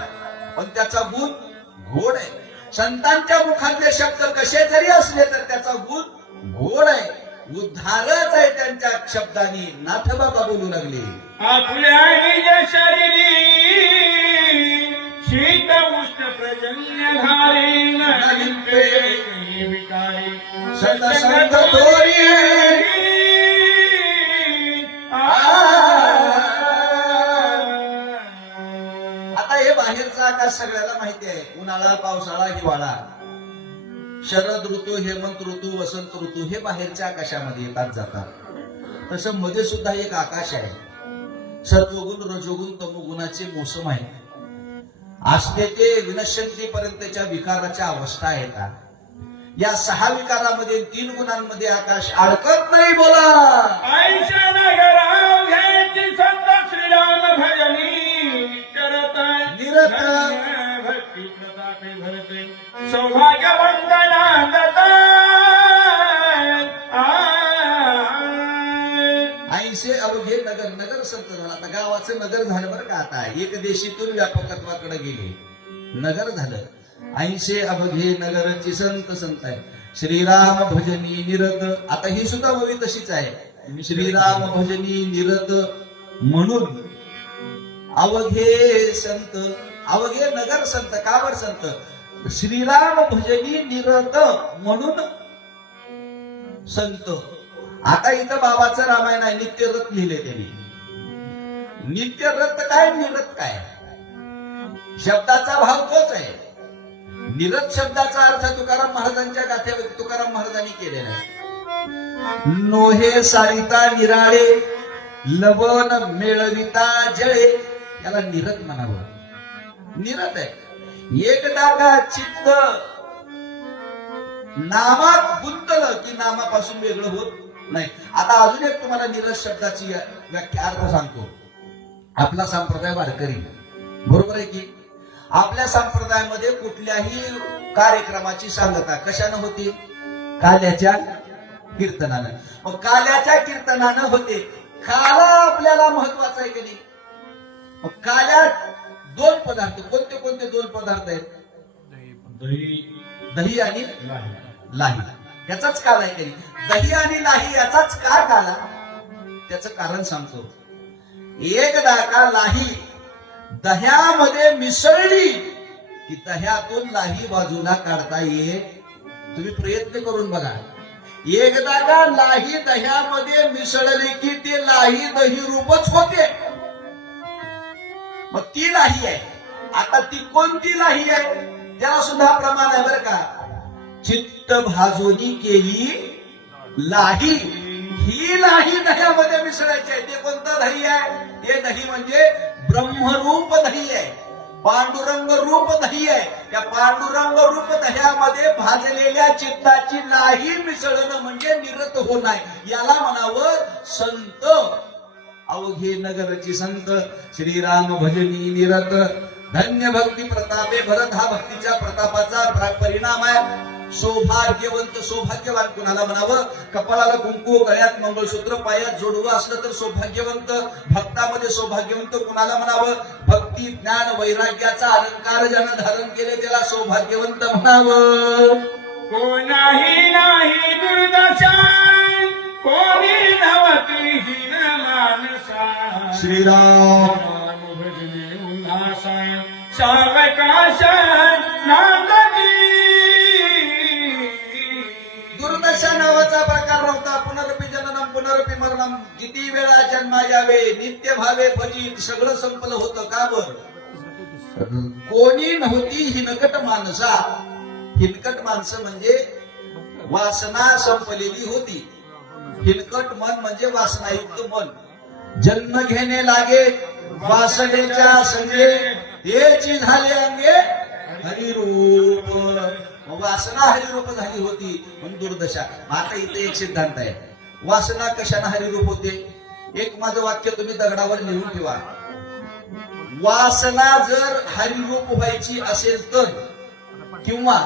पण त्याचा गुण गोड आहे. संतांच्या मुखातले शब्द कसे जरी असले तर त्याचा गुण गोड आहे. उद्धारच आहे त्यांच्या शब्दांनी. नाथबाबा बोलू लागले, आपल्या निज शरीरी शीत उष्ण प्रजन्य धारी नलिपे विकारी सत्संग तोरी. आता हे बाहेरचा आकाश सगळ्याला माहिती आहे. उन्हाळा, पावसाळा, हिवाळा, शरद ऋतू, हेमंत ऋतू, वसंत ऋतू हे बाहेरच्या आकाशामध्ये येतात जातात. तसं मध्ये सुद्धा एक आकाश आहे. सत्वगुण, रजोगुण, तमोगुणाचे मोसम आहे. असते ते विनशक्ती पर्यंतच्या विकाराच्या अवस्था येतात. या 6 विकारामध्ये 3 गुणांमध्ये आकाश अडकत नाही. बोला. आयुष्य नगराव घ्यायची संत श्रीराम भजनी करत निरत भक्ती प्रतापे भरते सौभाग्यवंदना दत्त. ऐसे अवघे नगर, नगर संत झाला. आता गावाचं नगर झालं बरं का. आता एक देशीतून व्यापकत्वाकडे गेले, नगर झालं. ऐसे अवघे नगरची संत संत आहे. श्रीराम भजनी निरत. आता ही सुद्धा ओवी तशीच आहे. श्रीराम भजनी निरत म्हणून अवघे संत, अवघे नगर संत. का बर संत? श्रीराम भजनी निरत म्हणून संत. आता इथं बाबाचं रामायण आहे, नित्यरथ लिहिले त्यांनी. नित्यरथ काय, निरत काय? शब्दाचा भाव तोच आहे. निरत शब्दाचा अर्थ तुकाराम महाराजांच्या गाथ्यावर तुकाराम महाराजांनी केलेला आहे. नोहे सारिता निराळे, लवण मेळविता जळे, याला निरत म्हणावं. निरत आहे. एकदा का चित्त नामात गुंतलं की नामापासून वेगळं होत नाही. आता अजून एक तुम्हाला निरत शब्दाची व्याख्या अर्थ सांगतो. आपला संप्रदाय वारकरी, बरोबर आहे की? आपल्या संप्रदायामध्ये कुठल्याही कार्यक्रमाची सांगता कशानं होती? काल्याच्या कीर्तनानं. मग काल्याच्या कीर्तनानं होते. काला आपल्याला महत्वाचा आहे की नाही? मग काल्यात दोन पदार्थ, कोणते कोणते दोन पदार्थ आहेत? दही दही आणि लाही. लाही. याचाच काल आहे तरी. दही आणि लाही याचाच का काला? त्याचं कारण सांगतो. एकदा का लाही दह्यामध्ये मिसळली की दह्यातून लाही बाजूला काढता येईल. तुम्ही प्रयत्न करून बघा. एकदा का लाही दह्यामध्ये मिसळली की ते लाही दही रूपच होते. मग ती लाही आहे. आता ती कोणती लाही आहे? त्याला सुद्धा प्रमाण आहे बरं का. चित्त भाजोनी केली लाही, ही लाही दह्यामध्ये मिसळायची आहे. ते कोणतं दही आहे? हे दही म्हणजे ब्रह्मरूप दही आहे, पांडुरंग रूप दही आहे. त्या पांडुरंग रूप दह्यामध्ये भाजलेल्या चित्ताची लाही मिसळणं म्हणजे निरत होणार. याला म्हणावं संत. अवघे नगरची संत, श्रीराम भजनी निरत. धन्य भक्ती प्रतापे भरत. हा भक्तीच्या प्रतापाचा परिणाम आहे. सौभाग्यवंत, सौभाग्यवान कुणाला म्हणावं? कपाळाला कुंकू, गळ्यात मंगळसूत्र, पायात जोडवं असलं तर सौभाग्यवंत. भक्तामध्ये सौभाग्यवंत कुणाला म्हणावं? भक्ती ज्ञान वैराग्याचा अलंकार ज्यानं धारण केले त्याला सौभाग्यवंत म्हणावं. कोणाही नाही दुर्दशा, कोणी नवती हीन मानसा. श्रीराम राम भजने उल्हासा, सावकाश नांदती. दुर्दशा नावाचा प्रकार नव्हता. पुनरपी जननम पुनरपी मरणम. किती वेळा जन्मा यावे, नित्य भावे फजित. सगळं संपलं होतं. का बर? कोणी नव्हती हिनकट माणसा. हिनकट माणसं म्हणजे वासना संपलेली होती. हिनकट मन म्हणजे वासनायुक्त मन. जन्म घेणे लागे वासनेच्या संगे, याची झाले अंगे हरिरूप. वासना हरिरूप झाली होती म्हणून दुर्दशा. आता इथे एक सिद्धांत आहे. वासना कशाने हरिरूप होते? एक माझं वाक्य तुम्ही दगडावर लिहून ठेवा. वासना जर हरिरूप व्हायची असेल तर, किंवा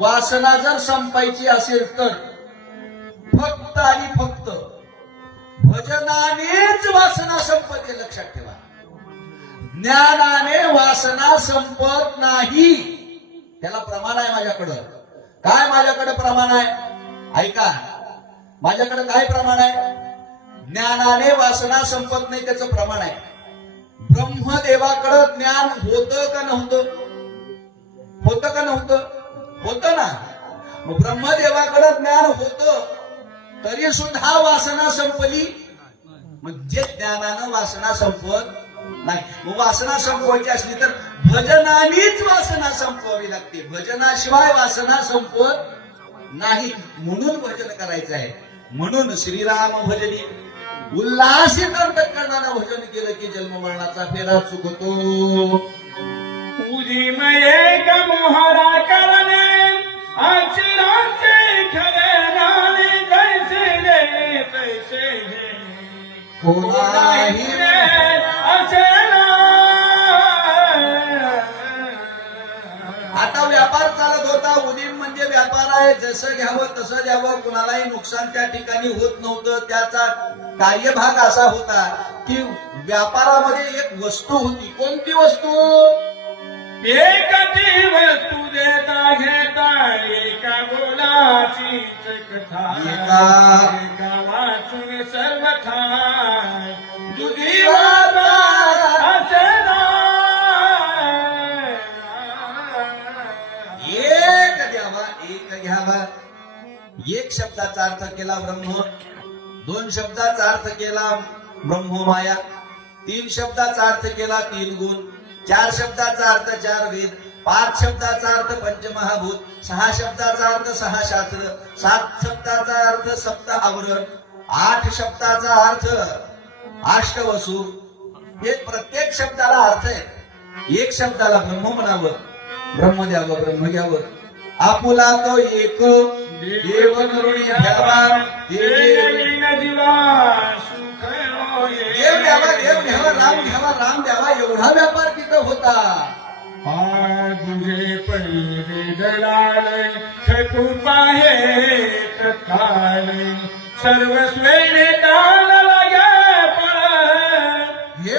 वासना जर संपायची असेल तर, फक्त आणि फक्त भजनानेच वासना संपते. लक्षात ठेवा. ज्ञानाने वासना संपत नाही. त्याला प्रमाण आहे माझ्याकडं. काय माझ्याकडे प्रमाण आहे? ऐका, माझ्याकडे काय प्रमाण आहे? ज्ञानाने वासना संपत नाही त्याचं प्रमाण आहे. ब्रह्मदेवाकडं ज्ञान होतं का नव्हतं? होतं का नव्हतं? होतं ना. मग ब्रह्मदेवाकडं ज्ञान होतं तरी सुद्धा वासना संपली. मग जे ज्ञानानं वासना संपत नाही. मग वासना संपवायची असली तर भजनानेच वासना संपवावी लागते. भजनाशिवाय वासना संपवत नाही. म्हणून भजन करायचं आहे. म्हणून श्रीराम भजनी उल्हासित अंतःकरणानं भजन केलं की जन्म मरणाचा फेरा चुकतो. उदिमये मोहरा करणे, अक्षराचे खरे नाणे. कैसे रे कैसे रे कोणाही असे ना. आता व्यापार चालत होता. उदीम म्हणजे व्यापार आहे. जसं घ्यावं तसं द्यावं. कुणालाही नुकसान त्या ठिकाणी होत नव्हतं. त्याचा कार्यभाग असा होता की व्यापारामध्ये एक वस्तू होती. कोणती वस्तू? एकटी वस्तू देता घेता एका बोलाचीच कथा एका वाचून सर्व ठाय दुधी असे एक द्यावा एक घ्यावा. एक शब्दाचा अर्थ केला ब्रह्म. दोन शब्दाचा अर्थ केला ब्रह्ममाया. तीन शब्दाचा अर्थ केला तीन गुण. चार शब्दाचा अर्थ चार वेद. पाच शब्दाचा अर्थ पंचमहाभूत. सहा शब्दाचा अर्थ सहा शास्त्र. सात शब्दाचा अर्थ सप्त आवरण. आठ शब्दाचा अर्थ अष्टवसू. हे प्रत्येक शब्दाला अर्थ आहे. एक शब्दाला ब्रह्म म्हणावं, ब्रह्म द्यावं, ब्रह्म घ्यावं. आपुला तो एक देव करुणी घ्यावा. देव द्यावा, देव घ्यावा, राम घ्यावा, राम द्यावा. एवढा व्यापार तिथं होता. तुझे पहिले दलाल खूप आहे तत्काल सर्व स्वेने काल लागे पण हे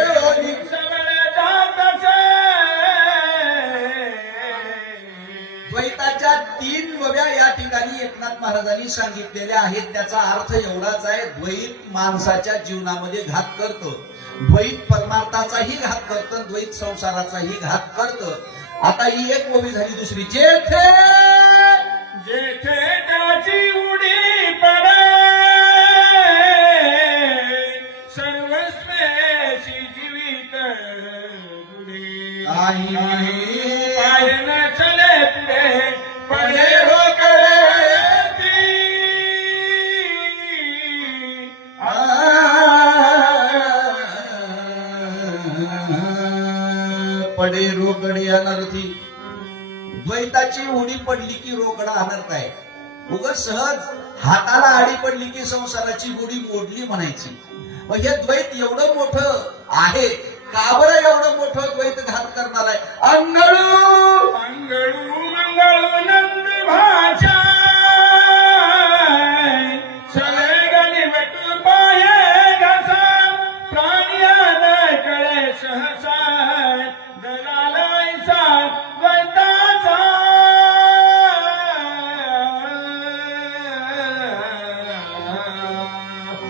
सगळे जातचे. द्वैताच्या तीन बाब्या या ठिकाणी एकनाथ महाराजांनी सांगितलेल्या आहेत. त्याचा अर्थ एवढाच आहे. द्वैत माणसाच्या जीवनामध्ये घात करतो. द्वैत परमार्थाचाही घात करतं, द्वैत संसाराचाही घात करतं. आता ही एक ओवी झाली. दुसरी जेथे जेथे त्याची उडी पडे सर्वस्वेशी जीवित बुडे पाय न चले पुढे पडे रोकडे पडे रोकडे अनर्थी. द्वैताची उडी पडली की रोकडा अनर्थ आहे. उगाच सहज हाताला आडी पडली की संसाराची गुढी मोडली म्हणायची. मग हे द्वैत एवढं मोठं आहे. का बरं एवढं मोठं द्वैत घात करणार आहे? अंगळू मंगळू मंगळू नंदी भाषा सगळे गणिवटू पाये घसा प्राण्यान कळे सहसा दलालायचा द्वैताचा.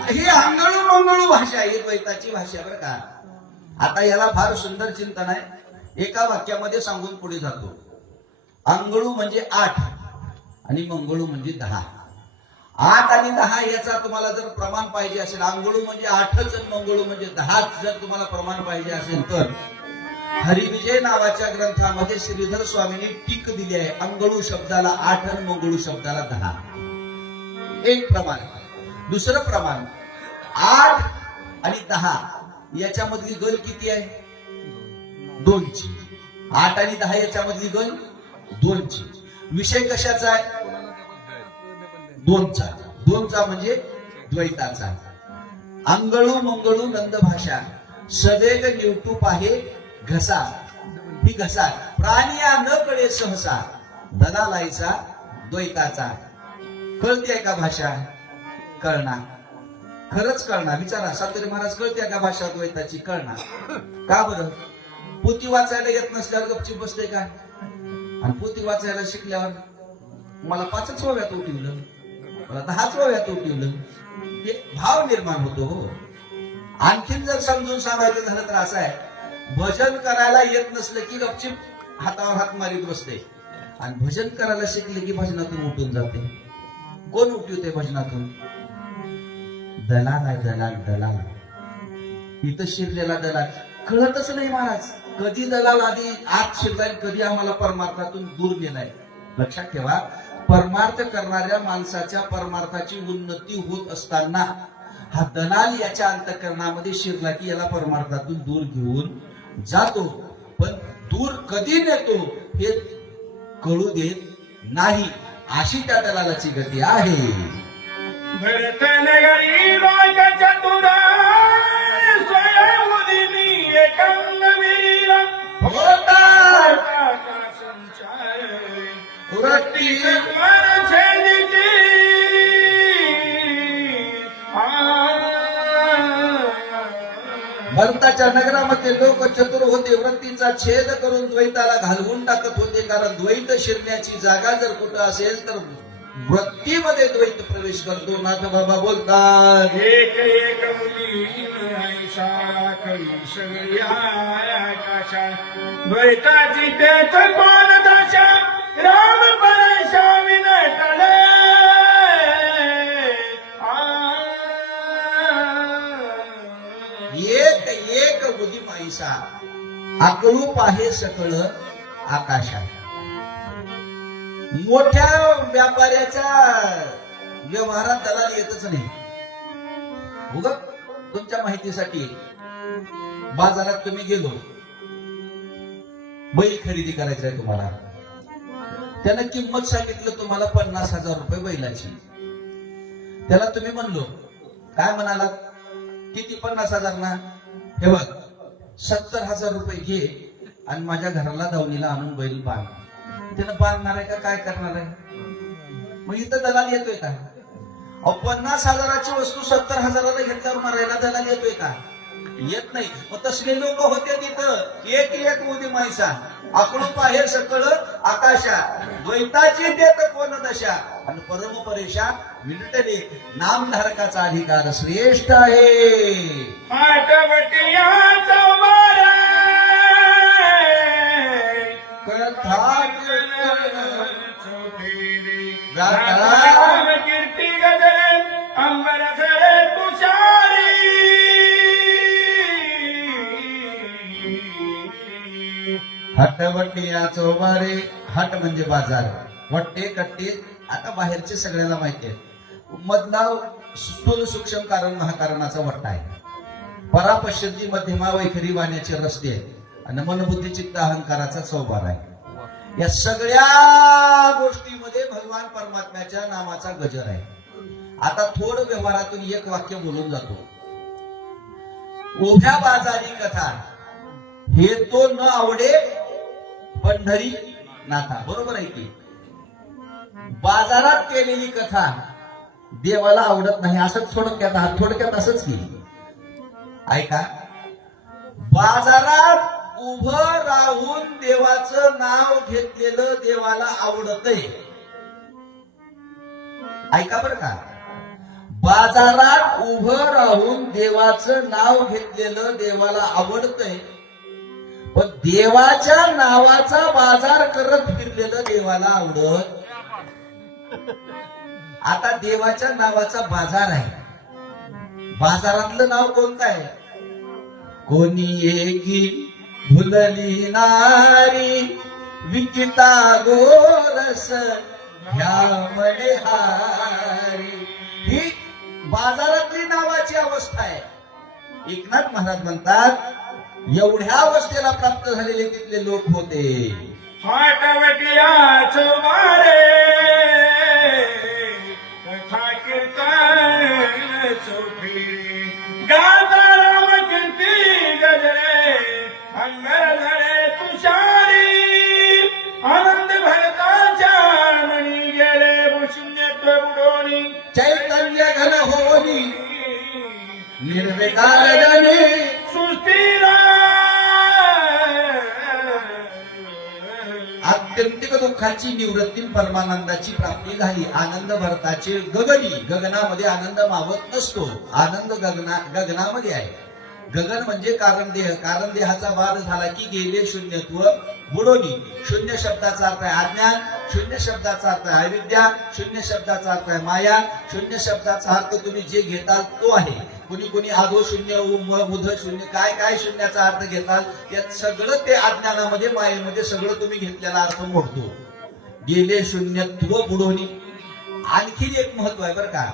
ही अंगळू मंगळू भाषा ही द्वैताची भाषा बरं का. आता याला फार सुंदर चिंतन आहे. एका वाक्यामध्ये सांगून पुढे जातो. अंगळू म्हणजे 8 आणि मंगळू म्हणजे 10. 8 आणि 10 याचा तुम्हाला जर प्रमाण पाहिजे असेल, अंगळू म्हणजे 8च आणि मंगळू म्हणजे 10च जर तुम्हाला प्रमाण पाहिजे असेल तर हरिविजय नावाच्या ग्रंथामध्ये श्रीधर स्वामींनी टीक दिली आहे. अंगळू शब्दाला 8 आणि मंगळू शब्दाला 10. एक प्रमाण. दुसरं प्रमाण 8 आणि 10 याच्यामधली गल किती आहे? 2ची. 8 आणि 10 याच्यामधली गल 2ची. विषय कशाचा आहे? 2चा. 2चा म्हणजे द्वैताचा. अंगळू मंगळू नंद भाषा सदेग निवटू पाहे घसा. ही घसा प्राणिया न कळे सहसा दलालायचा द्वैताचा. कळते का भाषा? कळणार. खरंच कळणार. विचारा सातेरी महाराज कळते का भाषा द्वैताची? कळणार. का बरं? पोथी वाचायला येत नसल्यावर गपचीप बसते का? आणि पोथी वाचायला शिकल्यावर मला 5च ओव्यात उठवलं, मला 10च ओव्यात उठवलं. हे भाव निर्माण होतो. हो. आणखीन जर समजून सांगायचं झालं तर असं आहे, भजन करायला येत नसलं की गपचीप हातावर हात मारीत बसते आणि भजन करायला शिकले की भजनातून उठून जाते. कोण उठवते भजनातून? दलाल आहे. दलाल दलाल इथं शिरलेला दलाल कळतच नाही महाराज. कधी दलाल आधी आत शिरलाय, कधी आम्हाला परमार्थातून दूर गेलाय. लक्षात ठेवा, परमार्थ करणाऱ्या माणसाच्या परमार्थाची उन्नती होत असताना हा दलाल याच्या अंतःकरणामध्ये शिरला की याला परमार्थातून दूर घेऊन जातो. पण दूर कधी नेतो हे कळू देत नाही. अशी त्या दलालाची गती आहे. भरत नगरी राज चतुरा स्वयंउदिनी एकांगवीरा होता संचार भरताच्या नगरामध्ये लोक चतुर होते, वृत्तीचा छेद करून द्वैताला घालवून टाकत होते. कारण द्वैत शिरण्याची जागा जर कुठं असेल तर वृत्तीमध्ये द्वैत प्रवेश करतो. नाथ बाबा बोलतात, एक एक मुली ऐसा करी सगळी आकाशा द्वैताची तेच कोण दशा राम परेशा विनटले एक एक बुधी माईसा आकळूप आहे सकळ आकाशात. मोठ्या व्यापाऱ्याच्या व्यवहारात दलाल येतच नाही. उगा तुमच्या माहितीसाठी बाजारात तुम्ही गेलो, बैल खरेदी करायचा आहे तुम्हाला, त्यानं किंमत सांगितलं तुम्हाला 50,000 रुपये बैलाची. त्याला तुम्ही म्हणलो, काय म्हणाला, किती 50,000 ना, हे बघ 70,000 रुपये घे आणि माझ्या घराला दावणीला आणून बैल बांध. त्यानं बांधणार आहे का काय करणार आहे? मग इथं दलाल येतोय का? 50,000ची वस्तू 70,000ला घेतल्यावर मारायला दलाल येतोय का? येत नाही. मग तसले लोक होते तिथं. एक एक उदी मायसा आकडूप आहे सकळ आकाशा द्वैताची देत कोण दशा आणि परम परेशा विलटले. नामधारकाचा अधिकार श्रेष्ठ आहे. आठवटियाचा वारा कथा राम कीर्ती गजरे अंबर झरे तुषारी हटवटिया चौबारे. हट म्हणजे बाजार, वट्टे कट्टे आता बाहेरचे सगळ्याला माहिती आहे. मधला स्थूल सूक्ष्म कारण महाकारणाचा वट्टा आहे. परापश्यंती मध्यमा वैखरी वाण्याचे रस्ते आहेत आणि मनबुद्धी चित्त अहंकाराचा चौबार आहे. या सगळ्या गोष्टीमध्ये भगवान परमात्म्याच्या नामाचा गजर आहे. आता थोडं व्यवहारातून एक वाक्य बोलून जातो. उभ्या बाजारी कथा हे तो न आवडे पंढरी नाथा. बरोबर आहे की? बाजारात केलेली कथा देवाला आवडत नाही, असंच थोडक्यात असंच की. ऐका, बाजारात उभं राहून देवाचं नाव घेतलेलं देवाला आवडतंय. ऐका बरं का, बाजारात उभं राहून देवाचं नाव घेतलेलं देवाला आवडतंय, पण देवाच्या नावाचा बाजार करत फिरलेलं देवाला आवडत. आता देवाच्या नावाचा बाजार आहे. बाजारातलं नाव कोणतं आहे? कोणी एकी भुलली नारी विकिता गोरस ह्या मणिहारी. ही बाजारातली नावाची अवस्था आहे. एकनाथ महाराज म्हणतात, एवढ्या अवस्थेला प्राप्त झालेले तिथले लोक होते. आठवटियाच वारे कथा कीर्तन चौफेरी गाता राम कीर्ती गजरे अंबर झरे तुषारी आनंद भरताच्या मणी गेले शून्यत्व बुडोनी चैतन्य घन होनी निर्विकार जनी सृष्टीला आत्यंतिक दुःखाची निवृत्ती परमानंदाची प्राप्ती झाली. आनंद भरताचे गगनी. गगनामध्ये आनंद मावत नसतो, आनंद गगनामध्ये आहे. गगन म्हणजे कारण देह. कारण देहाचा बाद झाला की गेले शून्यत्व बुडोनी. शून्य शब्दाचा अर्थ आहे अज्ञान, शून्य शब्दाचा अर्थ आहे अविद्या, शून्य शब्दाचा अर्थ आहे माया, शून्य शब्दाचा अर्थ तुम्ही जे घेताल तो आहे. कुणी कुणी आधो शून्य उध शून्य काय काय शून्याचा अर्थ घेताल, त्यात सगळं ते अज्ञानामध्ये मायेमध्ये सगळं तुम्ही घेतलेला अर्थ मोडतो. गेले शून्यत्व बुडोनी. आणखीन एक महत्व आहे बरं का,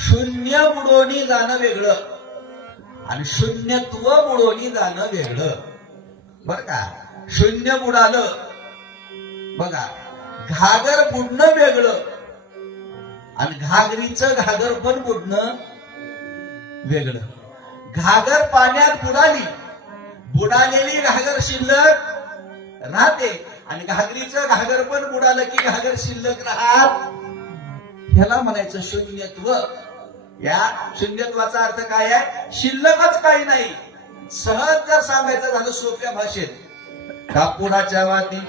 शून्य बुडोनी जाणं वेगळं आणि शून्यत्व बुडोनी जाणं वेगळं. बर का, शून्य बुडालं बघा, घागर बुडणं वेगळं आणि घागरीचं घागर पण बुडणं वेगळं. घागर पाण्यात बुडाली, बुडालेली घागर शिल्लक राहते आणि घागरीचं घागर पण बुडालं की घागर शिल्लक राहत. ह्याला म्हणायचं शून्यत्व. या शून्यत्वाचा अर्थ काय आहे? शिल्लकच काही नाही. सहज जर सांगायचं झालं सोप्या भाषेत, कापुराच्या वाती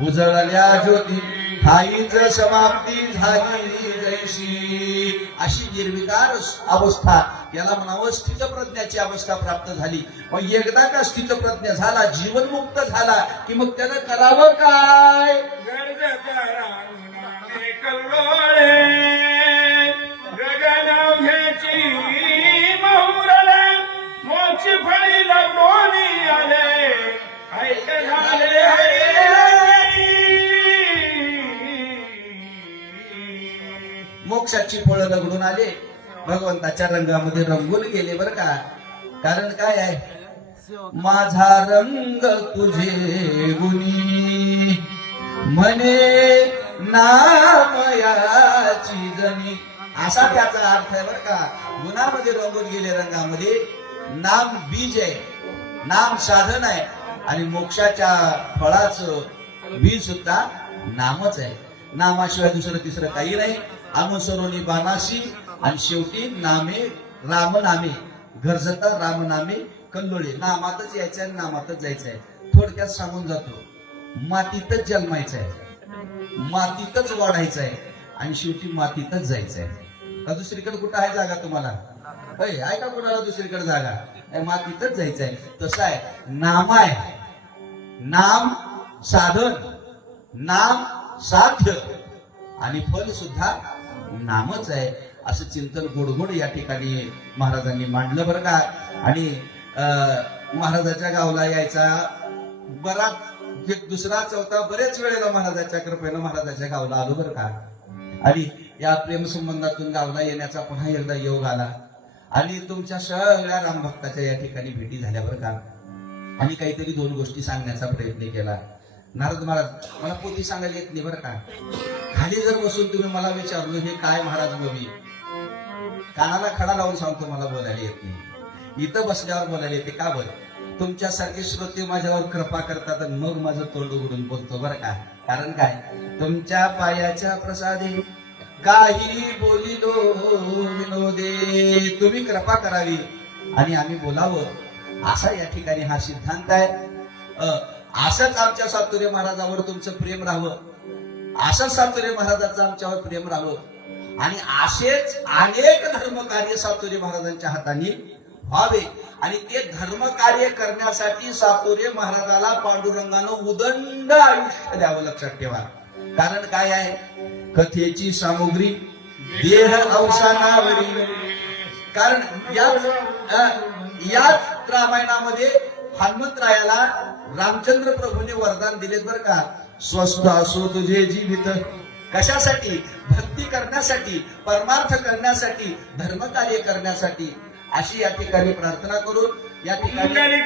उजळल्या ज्योती ठाईच समाप्ती झाली जैशी, अशी निर्विकार अवस्था, याला म्हणावं स्थितप्रज्ञाची अवस्था प्राप्त झाली. मग एकदा का स्थितप्रज्ञ झाला, जीवनमुक्त झाला की मग त्यानं करावं काय? गरजता रांगणाने कल्लोळे गगनाभ्याची महुरले मोक्ष फळी लढवून आले ऐक झाले मोक्षाची फळं रगडून आले, भगवंताच्या रंगामध्ये रंगून गेले बरं का. कारण काय आहे? माझा रंग तुझे गुणी म्हणे नामयाची जणी, असा त्याचा अर्थ आहे बरं का. गुणामध्ये रंगून गेले, रंगामध्ये. नाम बीज आहे, नाम साधन आहे, आणि मोक्षाच्या फळाचं बीज सुद्धा नामच आहे. नामाशिवाय दुसरं तिसरं काही नाही. अनुसरोनी बानाशी, आणि शेवटी नामे रामनामे, गरजता रामनामे कल्लोळे. नामातच यायचं आहे, नामातच जायचं आहे. थोडक्यात सांगून जातो, मातीतच जन्मायचं आहे, मातीतच वाढायचं आहे, आणि शेवटी मातीतच जायचं आहे. का दुसरीकडे कुठं आहे जागा तुम्हाला? आहे का कुणाला दुसरीकडे जागा? मातीतच जायचं आहे. तसं आहे, नाम आहे, नाम साधन, नाम साध्य, आणि फल सुद्धा नामच आहे. असं चिंतन गोडगोड या ठिकाणी महाराजांनी मांडलं बरं का. आणि महाराजाच्या गावला यायचा बराच एक दुसरा चौथा बरेच वेळेला महाराजाच्या कृपेनं महाराजाच्या गावला आलो बरं का. आणि या प्रेमसंबंधातून गावला येण्याचा पुन्हा एकदा योग आला, आणि तुमच्या सगळ्या रामभक्ताच्या या ठिकाणी भेटी झाल्या बरं का. आणि काहीतरी दोन गोष्टी सांगण्याचा प्रयत्न केला. नारद महाराज, मला पोथी सांगायला येत नाही बरं का. खाली जर बसून तुम्ही मला विचारलं हे काय महाराज, मी कानाला खडा लावून सांगतो मला बोलायला येत नाही. इथं बसल्यावर बोलायला येते. का बरं? तुमच्यासारखे श्रोते माझ्यावर कृपा करतात, आणि मग माझं तोंड उघडून बोलतो बरं का. कारण काय? तुमच्या पायाच्या प्रसादी काही बोलिलो विनोदे, तुम्ही कृपा करावी आणि आम्ही बोलावं, असा या ठिकाणी हा सिद्धांत आहे. असंच आमच्या सातुरे महाराजावर तुमचं प्रेम राहावं, असंच सातुरे महाराजांचं आमच्यावर प्रेम राहावं, आणि असेच अनेक धर्मकार्य सातुरे महाराजांच्या हाताने व्हावे. आणि ते धर्मकार्य करण्यासाठी सातुरे महाराजाला पांडुरंगानं उदंड आयुष्य द्यावं, लक्षात ठेवा. कारण काय आहे? कथेची सामुग्री देह अवसानावरी. कारण याच रामायणामध्ये हनुमंतरायाला रामचंद्र प्रभूने वरदान दिले बरं का. स्वस्थ असो तुझे जीवित. कशासाठी? भक्ती करण्यासाठी, परमार्थ करण्यासाठी, धर्मकार्य करण्यासाठी. अशी या ठिकाणी प्रार्थना करून या ठिकाणी